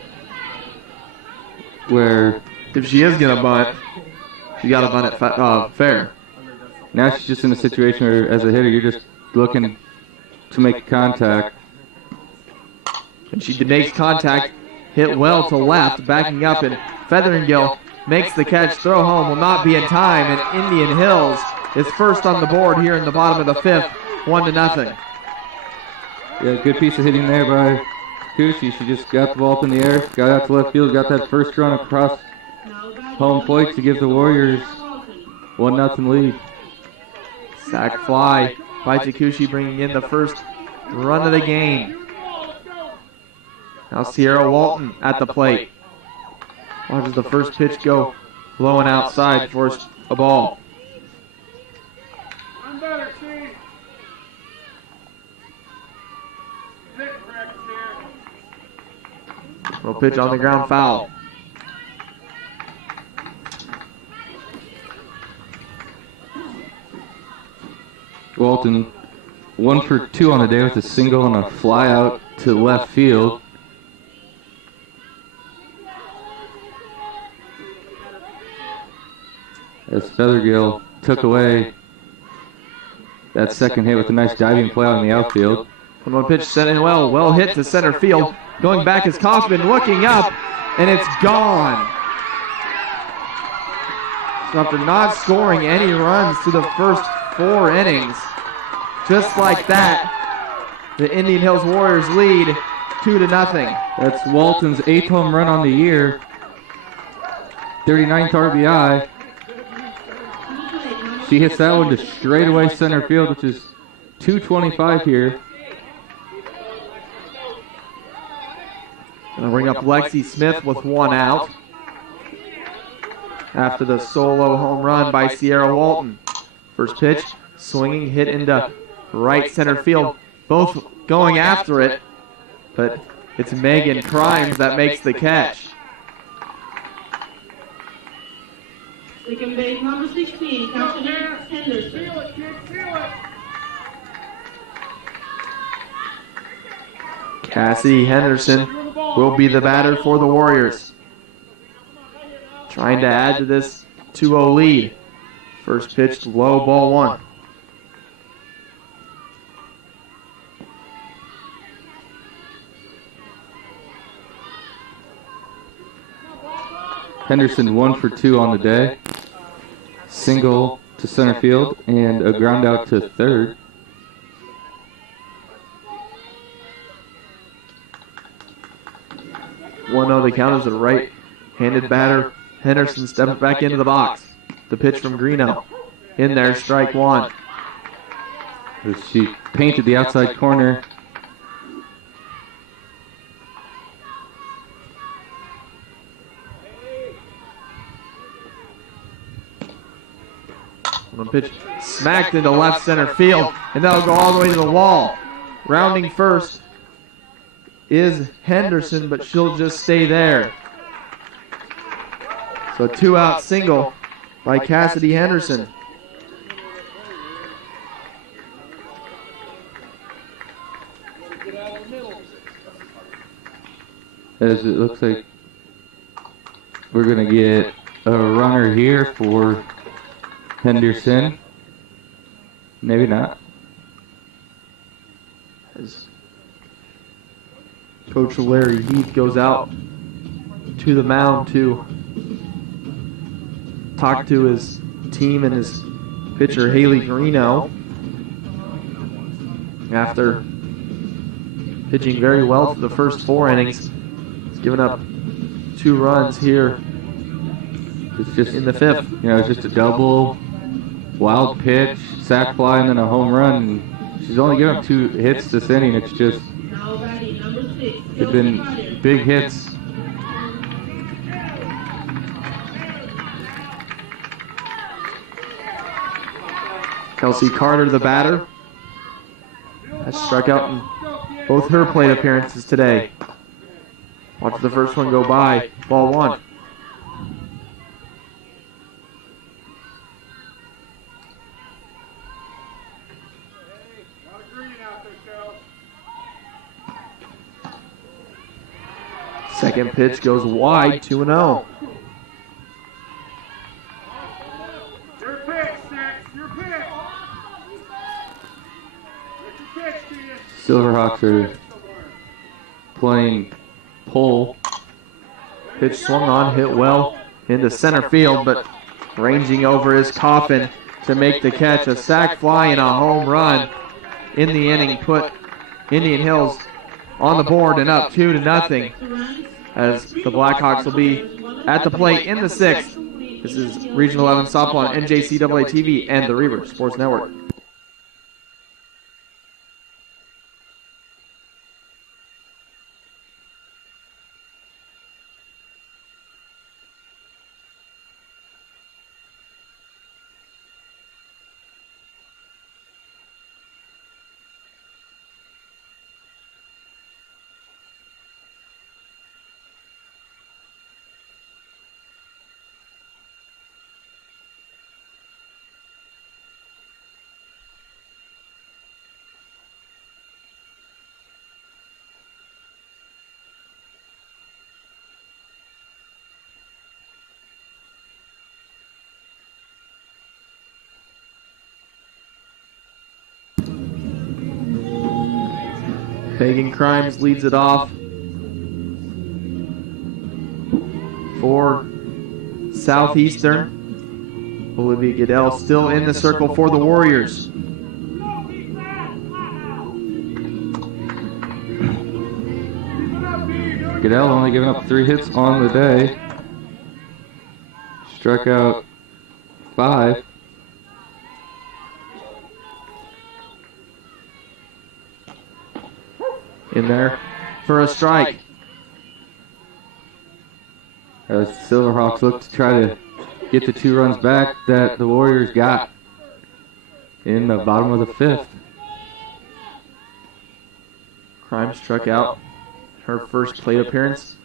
Where if she is going to bunt, she got to bunt it fair. now she's just in a situation where, as a hitter, you're just looking to make contact. And she makes contact, hit well to left, backing up, and Featheringill makes the catch. Throw home will not be in time, and Indian Hills is first on the board here in the bottom of the fifth, 1-0. Yeah, good piece of hitting there by Takushi. She just got the ball up in the air, got out to left field, got that first run across home plate to give the Warriors 1-0 lead. Sack fly by Takushi, bringing in the first run of the game. Now Sierra Walton at the plate. Watches the first pitch go low and outside, forced a ball. Little pitch on the ground, foul. Walton 1 for 2 on the day with a single and a fly out to left field. As Feathergill took away that second hit with a nice diving play out in the outfield. 1-1 pitch sent in well hit to center field. Going back is Kaufman, looking up, and it's gone. So after not scoring any runs through the first 4 innings, just like that, the Indian Hills Warriors lead 2-0. That's Walton's 8th home run on the year, 39th RBI. She hits that one to straightaway center field, which is 225 here. Gonna bring up Lexi Smith with 1 out after the solo home run by Sierra Walton. First pitch, swinging, hit into right center field. Both going after it, but it's Megan Crimes that makes the catch. Second base number 16, Cassidy Henderson. Cassidy Henderson will be the batter for the Warriors. Trying to add to this 2-0 lead. First pitch, low, ball 1. Henderson 1 for 2 on the day. Single to center field and a ground out to third. One oh the count as a right-handed batter. Henderson steps back into the box. The pitch from Greeno. In there, strike one. As she painted the outside corner. One pitch smacked into left center field, and that'll go all the way to the wall. Rounding first is Henderson, but she'll just stay there. So a 2-out single by Cassidy Henderson. As it looks like we're going to get a runner here for Henderson. Maybe not. As Coach Larry Heath goes out to the mound to talk to his team and his pitcher Haley Greeno after pitching very well for the first 4 innings. He's given up 2 runs here. It's just in the 5th. You know, it's just a double, wild pitch, sac fly, and then a home run. She's only given up 2 hits this inning. It's just, they've been big hits. Kelsey Carter, the batter, has struck out in both her plate appearances today. Watch the first one go by. Ball 1. Second pitch goes wide, 2-0. Your pitch, Six. Your pitch. What's your pitch to you? Silverhawks are playing pull. Pitch swung on, hit well into center field, but ranging over his coffin to make the catch. A sac fly and a home run in the inning put Indian Hills on the board and up 2-0 as the Blackhawks will be at the plate in the 6th. This is Regional 11 softball on NJCAA TV and the Reaver Sports Network. Pagan Crimes leads it off for Southeastern. Olivia Goodell still in the circle for the Warriors. Goodell only giving up 3 hits on the day. Struck out 5. In there for a strike. As the Silverhawks look to try to get the 2 runs back that the Warriors got in the bottom of the 5th. Crimes struck out her first plate appearance.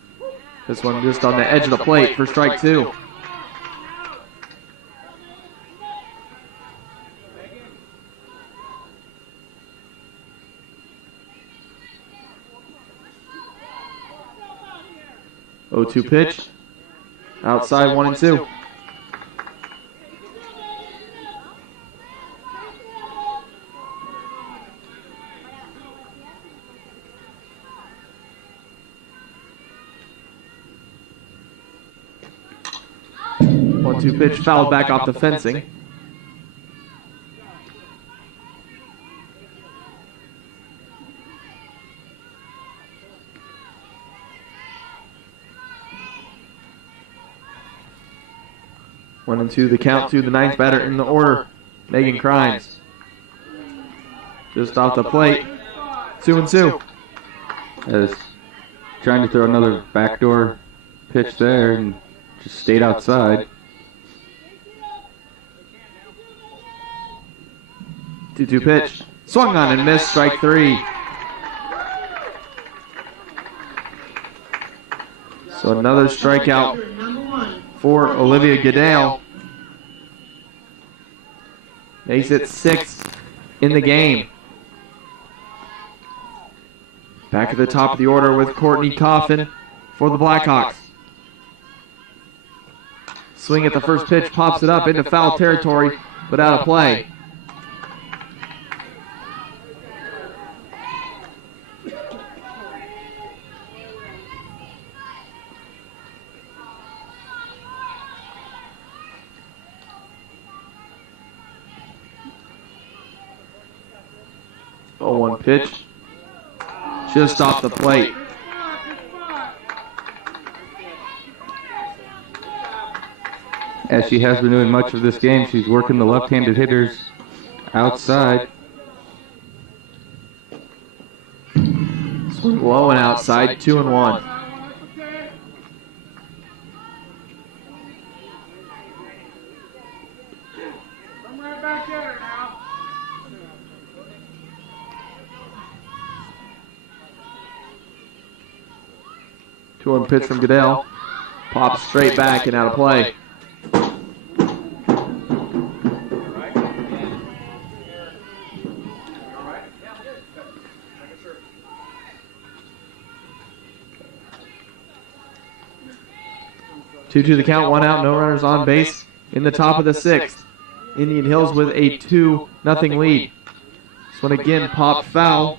This one just on the edge of the plate for strike 2. Oh, 2 pitch. Outside 1-2. 1-2 pitch fouled back off the fencing. One and two, the count to the ninth batter in the order, Megan Crimes. Just off the plate, 2-2. As trying to throw another backdoor pitch there and just stayed outside. 2-2 pitch, swung on and missed, strike three. So another strikeout for Olivia Goodale. Makes it 6 in the game. Back at the top of the order with Courtney Coffin for the Blackhawks. Swing at the first pitch, pops it up into foul territory, but out of play. Oh, one pitch. Just off the plate. As she has been doing much of this game, she's working the left-handed hitters outside. Swing low and outside, 2-1. Two-one pitch from Goodell. Pops straight back and out of play. Two to the count, one out, no runners on base in the top of the sixth. Indian Hills with a 2-0 lead. This one again popped foul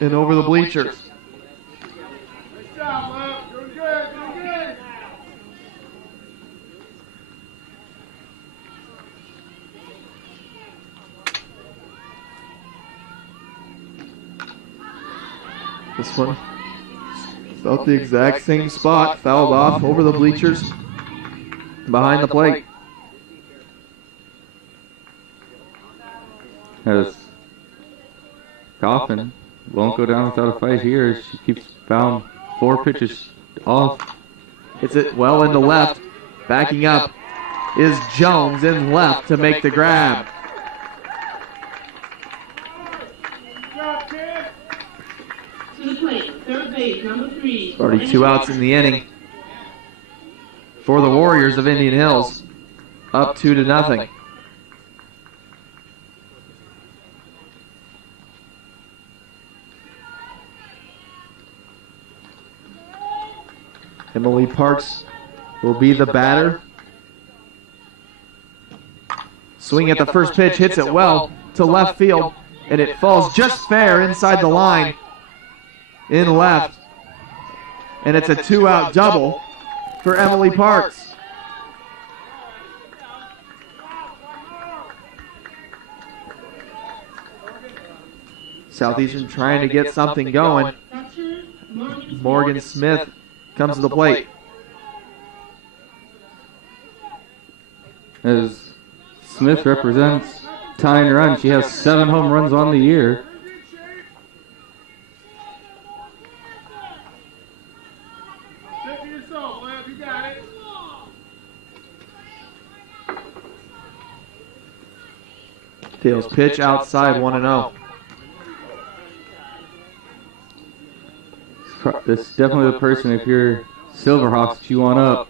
and over the bleachers. This one felt the exact same spot, fouled off over the bleachers behind the plate. As Coffin won't go down without a fight here. She keeps fouling 4 pitches off. Hits it well into left. Backing up is Jones in left to make the grab. To the plate, third base, number 3. Already 2 outs in the inning for the Warriors of Indian Hills. Up 2-0. Emily Parks will be the batter. Swing at the first pitch, hits it well to left field, and it falls just fair inside the line in left. And it's a 2-out double for Emily Parks. Southeastern trying to get something going. Morgan Smith comes to the plate. As Smith represents tying run, she has 7 home runs on the year. Tails pitch outside, 1-0. This is definitely the person, if you're Silverhawks, that you want up.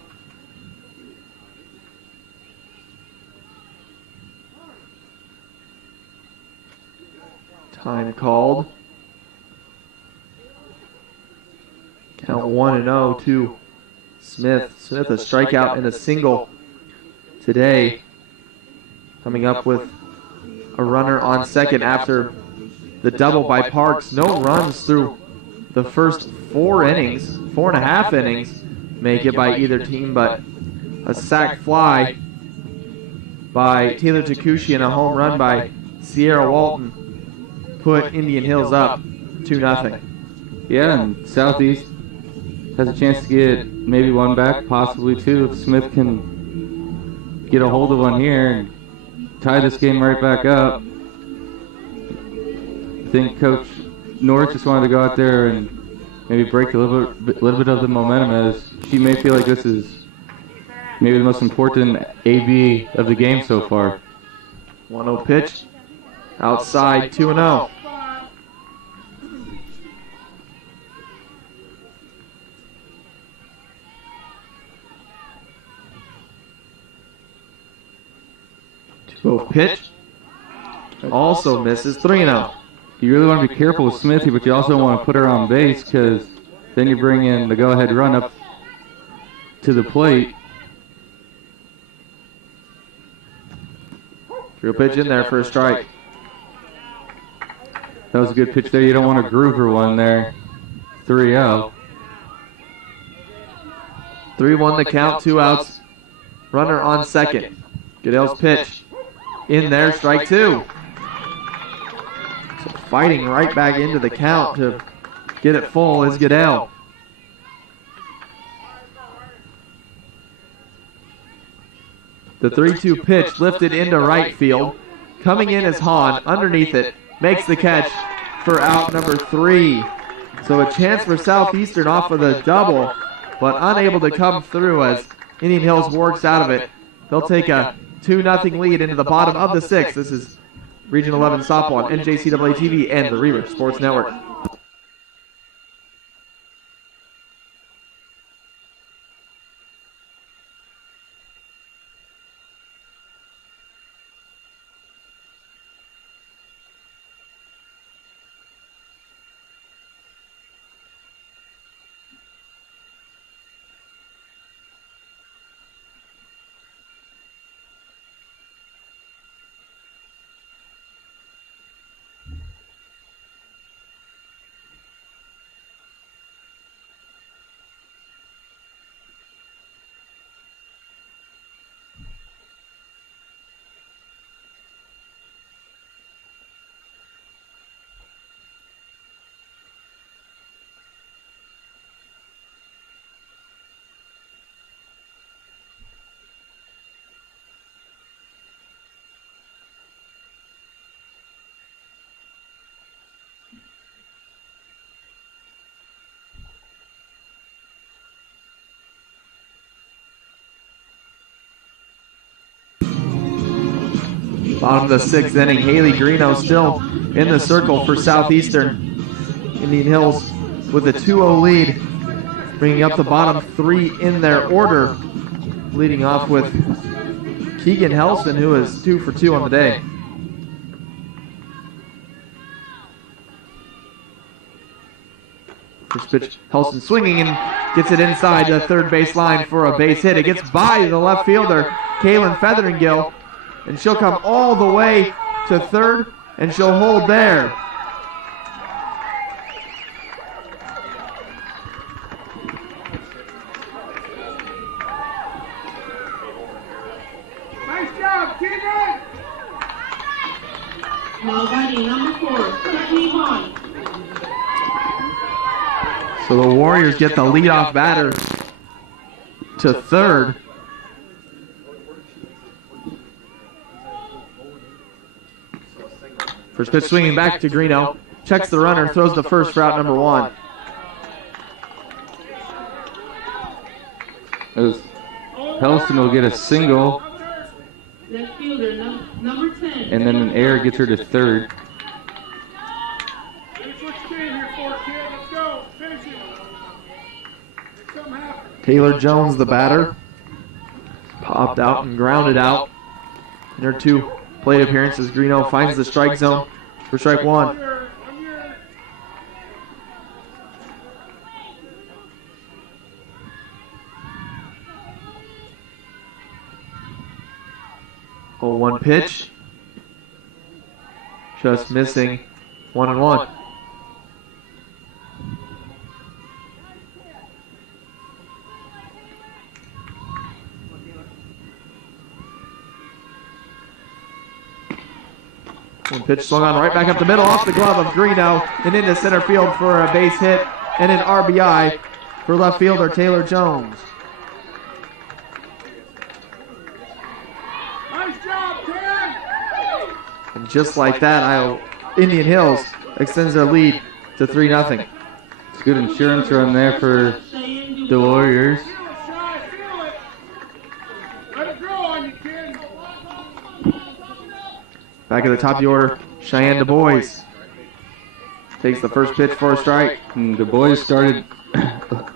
Time called. Count 1-0 to Smith. Smith a strikeout and a single today. Coming up with a runner on second after the double by Parks. No runs through the first 4 innings, 4.5 innings make it by either team, but A sac fly by Taylor Takushi and a home run by Sierra Walton put Indian Hills up 2-0. Yeah, and Southeast has a chance to get maybe one back, possibly two, if Smith can get a hold of one here and tie this game right back up. I think Coach North just wanted to go out there and maybe break a little bit of the momentum, as she may feel like this is maybe the most important AB of the game so far. 1-0 pitch. Outside, 2-0. Both pitch. Also misses, 3-0. You really want to be careful with Smithy, but you also want to put her on base, because then you bring in the go-ahead run up to the plate. Real pitch in there for a strike. That was a good pitch there. You don't want to groove her one there. 3-0. 3-1 the count, 2 outs. Runner on second. Goodell's pitch. In there, strike 2. So fighting right back into the count to get it full is Goodell. The 3-2 pitch lifted into right field. Coming in is Hahn. Underneath it, makes the catch for out number 3. So a chance for Southeastern off of the double, but unable to come through as Indian Hills works out of it. They'll take a 2-0 lead into the bottom of the 6th. This is Region 11 softball on NJCAA TV and the Reaver Sports Network. Bottom of the 6th inning, Haley Greeno still in the circle for Southeastern. Indian Hills with a 2-0 lead, bringing up the bottom 3 in their order, leading off with Keegan Helson, who is 2 for 2 on the day. First pitch, Helson swinging and gets it inside the third base line for a base hit. It gets by the left fielder, Kaylin Featheringill, and she'll come all the way to third, and she'll hold there. Nice job, Keegan! Now batting number 4, Stephanie Hahn. So the Warriors get the leadoff batter to third. First pitch swinging back to Greeno. Checks the runner, throws the first for out number 1. As Helston will get a single, Left fielder number 10. and then an error gets her to third. Finish what you came here for, kid. Let's go. Finish it. Make something happen. Taylor Jones, the batter, popped out and grounded out in her 2 plate appearances. Greeno finds the strike zone for strike 1. I'm here. 0-1 pitch. Just missing 1-1. One pitch swung on right back up the middle, off the glove of Greeno, and into center field for a base hit and an RBI for left fielder Taylor Jones. Nice job, Ted. And just like that, Indian Hills extends their lead to 3-0. It's a good insurance run there for the Warriors. Feel it, Shy. Feel it. Let it grow on you, kid. Back at the top of the order, Cheyenne Du Bois takes the first pitch for a strike. And Du Bois started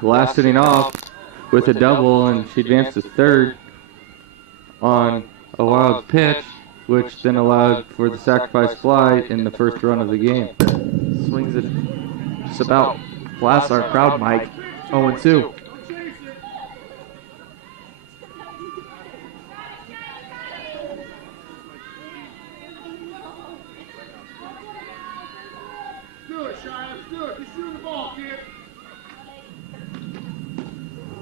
last inning off with a double, and she advanced to third on a wild pitch, which then allowed for the sacrifice fly in the first run of the game. Swings it just about blasts our crowd mic. 0-2. Don't chase it. Do it, Shy. Let's do it. Just shoot the ball, kid.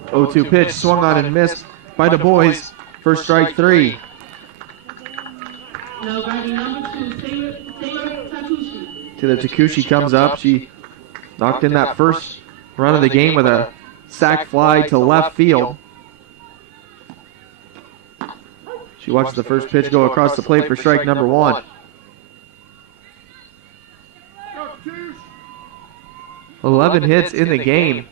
0-2 pitch swung on and missed by Du Bois for strike 3. Now batting number 2, Taylor Takushi. Taylor Takushi comes up. She knocked in that first run of the game with a sac fly to left field. She watches the first pitch go across the plate for strike number 1. Go, Touche. 11 hits in the game.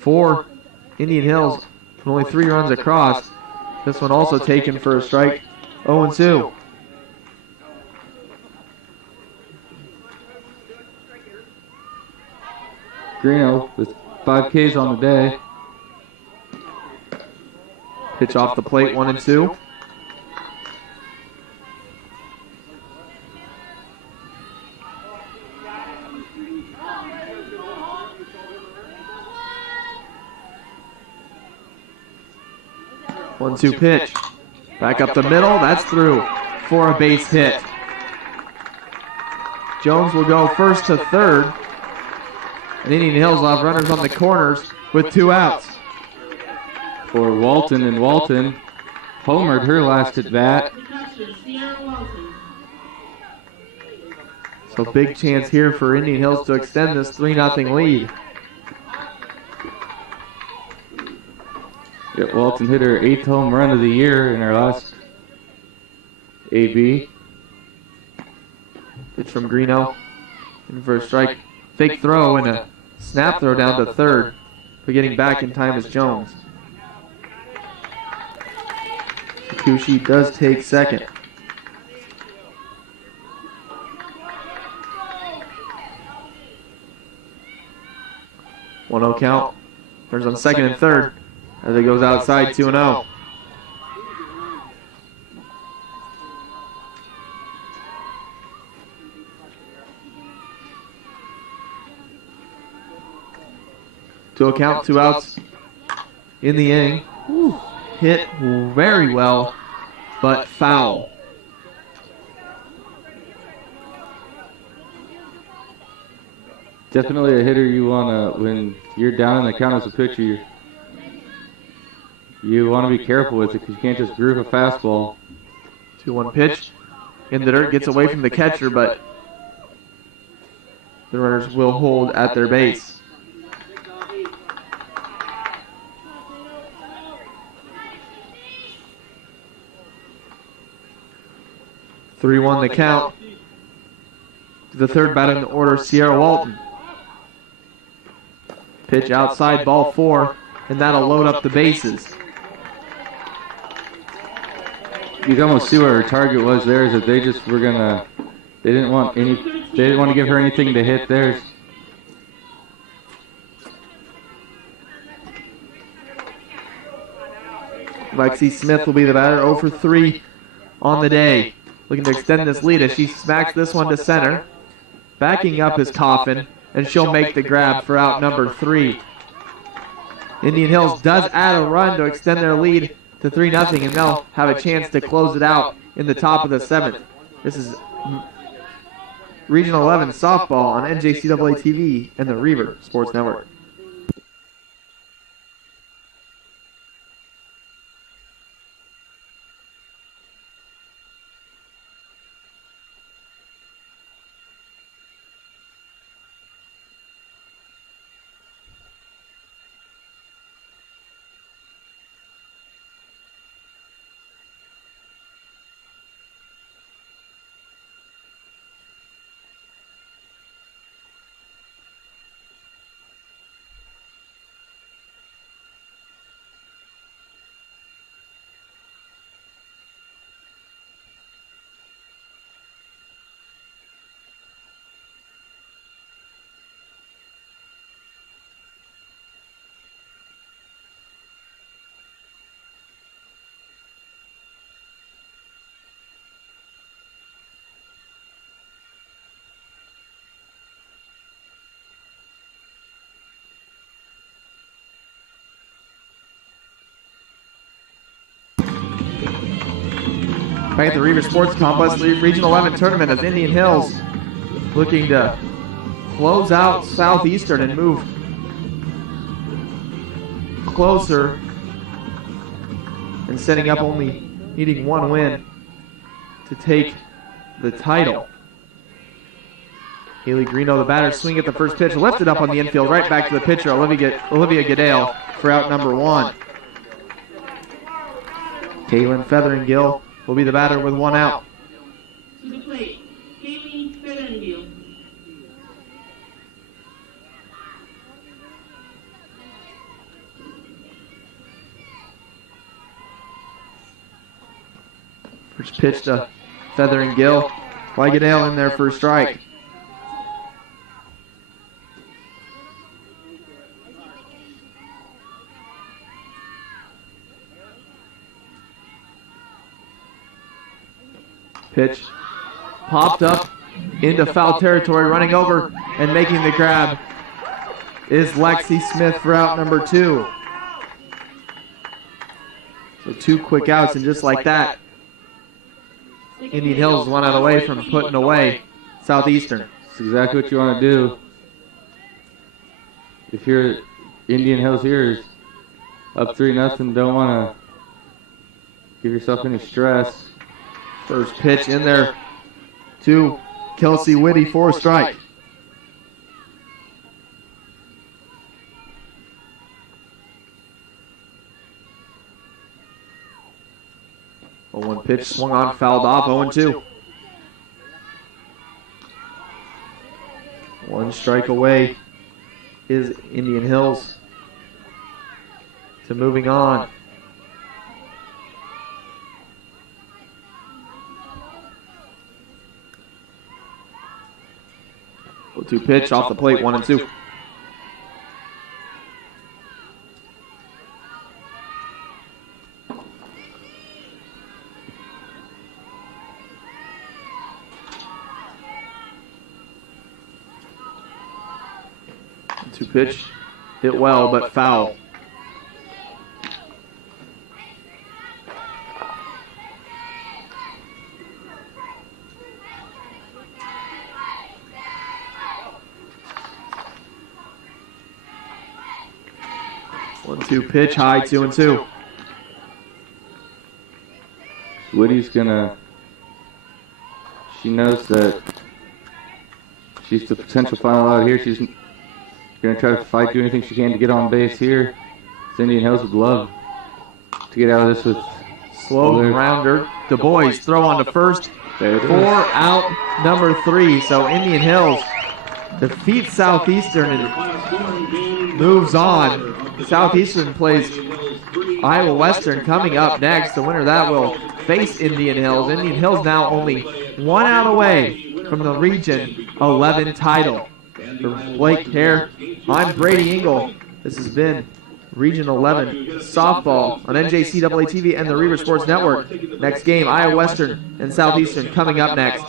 4 Indian Hills, with only 3 runs across. This one also taken for a strike. 0-2. Greeno with 5 Ks on the day. Pitch off the plate, 1-2. One-two pitch. Back up the middle. That's through for a base hit. Jones will go first to third. And Indian Hills will have runners on the corners with 2 outs. For Walton, and Walton homered her last at bat. The catcher, Sierra Walton. So big chance here for Indian Hills to extend this 3-0 lead. Yep, Walton hit her 8th home run of the year in her last AB. Pitch from Greeno. In for a strike. Fake throw and a snap throw down to third. But getting back in time is Jones. Takushi does take second. One 0 count. Turns on second and third as it goes outside 2-0. To a count, 2 outs in the inning. Ooh, hit very well, but foul. Definitely a hitter you want to, when you're down in the count as a pitcher, you want to be careful with it because you can't just groove a fastball. 2-1 pitch. In the dirt, gets away from the catcher, but the runners will hold at their base. Three 1 the count. To the third batter in the order, Sierra Walton. Pitch outside, ball 4, and that'll load up the bases. You can almost see where her target was there, is that they just were gonna, they didn't want to give her anything to hit theirs. Lexi Smith will be the batter, 0 for 3 on the day. Looking to extend this lead as she smacks this one to center. Backing up is Coffin, and she'll make the grab for out number 3. Indian Hills does add a run to extend their lead to 3-0, and they'll have a chance to close it out in the top of the 7th. This is Regional 11 softball on NJCAA TV and the Reaver Sports Network. Back at the Reaver Sports Complex, Region 11 tournament as Indian Hills looking to close out Southeastern and move closer and setting up only needing one win to take the title. Haley Greeno, the batter, swing at the first pitch, lifted up on the infield, right back to the pitcher, Olivia Goodale, for out number 1. Kaylin Featheringill will be the batter with 1 out. To the plate, Kaylee Ferengill. First pitch to Featheringill. Goodale in there for a strike. Pitch popped up into foul territory, running over and making the grab is Lexi Smith for out number 2. So 2 quick outs, and just like that, Indian Hills 1 out away from putting away Southeastern. That's exactly what you want to do. If you're Indian Hills here is up 3-0, don't want to give yourself any stress. First pitch in there to Kelsey Whitty for a strike. A 1 pitch swung on, fouled off, 0-2. 1 strike away is Indian Hills to moving on. 0-2 pitch off the plate, 1-2. Two pitch, hit well, but foul. One-two pitch, high, 2-2. Whitty's she knows that she's the potential final out here. She's gonna try to fight, do anything she can to get on base here. Indian Hills would love to get out of this with slow grounder. Du Bois throw on to first for out number 3. So Indian Hills defeats Southeastern and moves on. Southeastern plays Iowa Western coming up next. The winner of that will face Indian Hills. Indian Hills now only 1 out away from the Region 11 title. For Blake Hare, I'm Brady Engel. This has been Region 11 softball on NJCAA TV and the Reaver Sports Network. Next game, Iowa Western and Southeastern coming up next.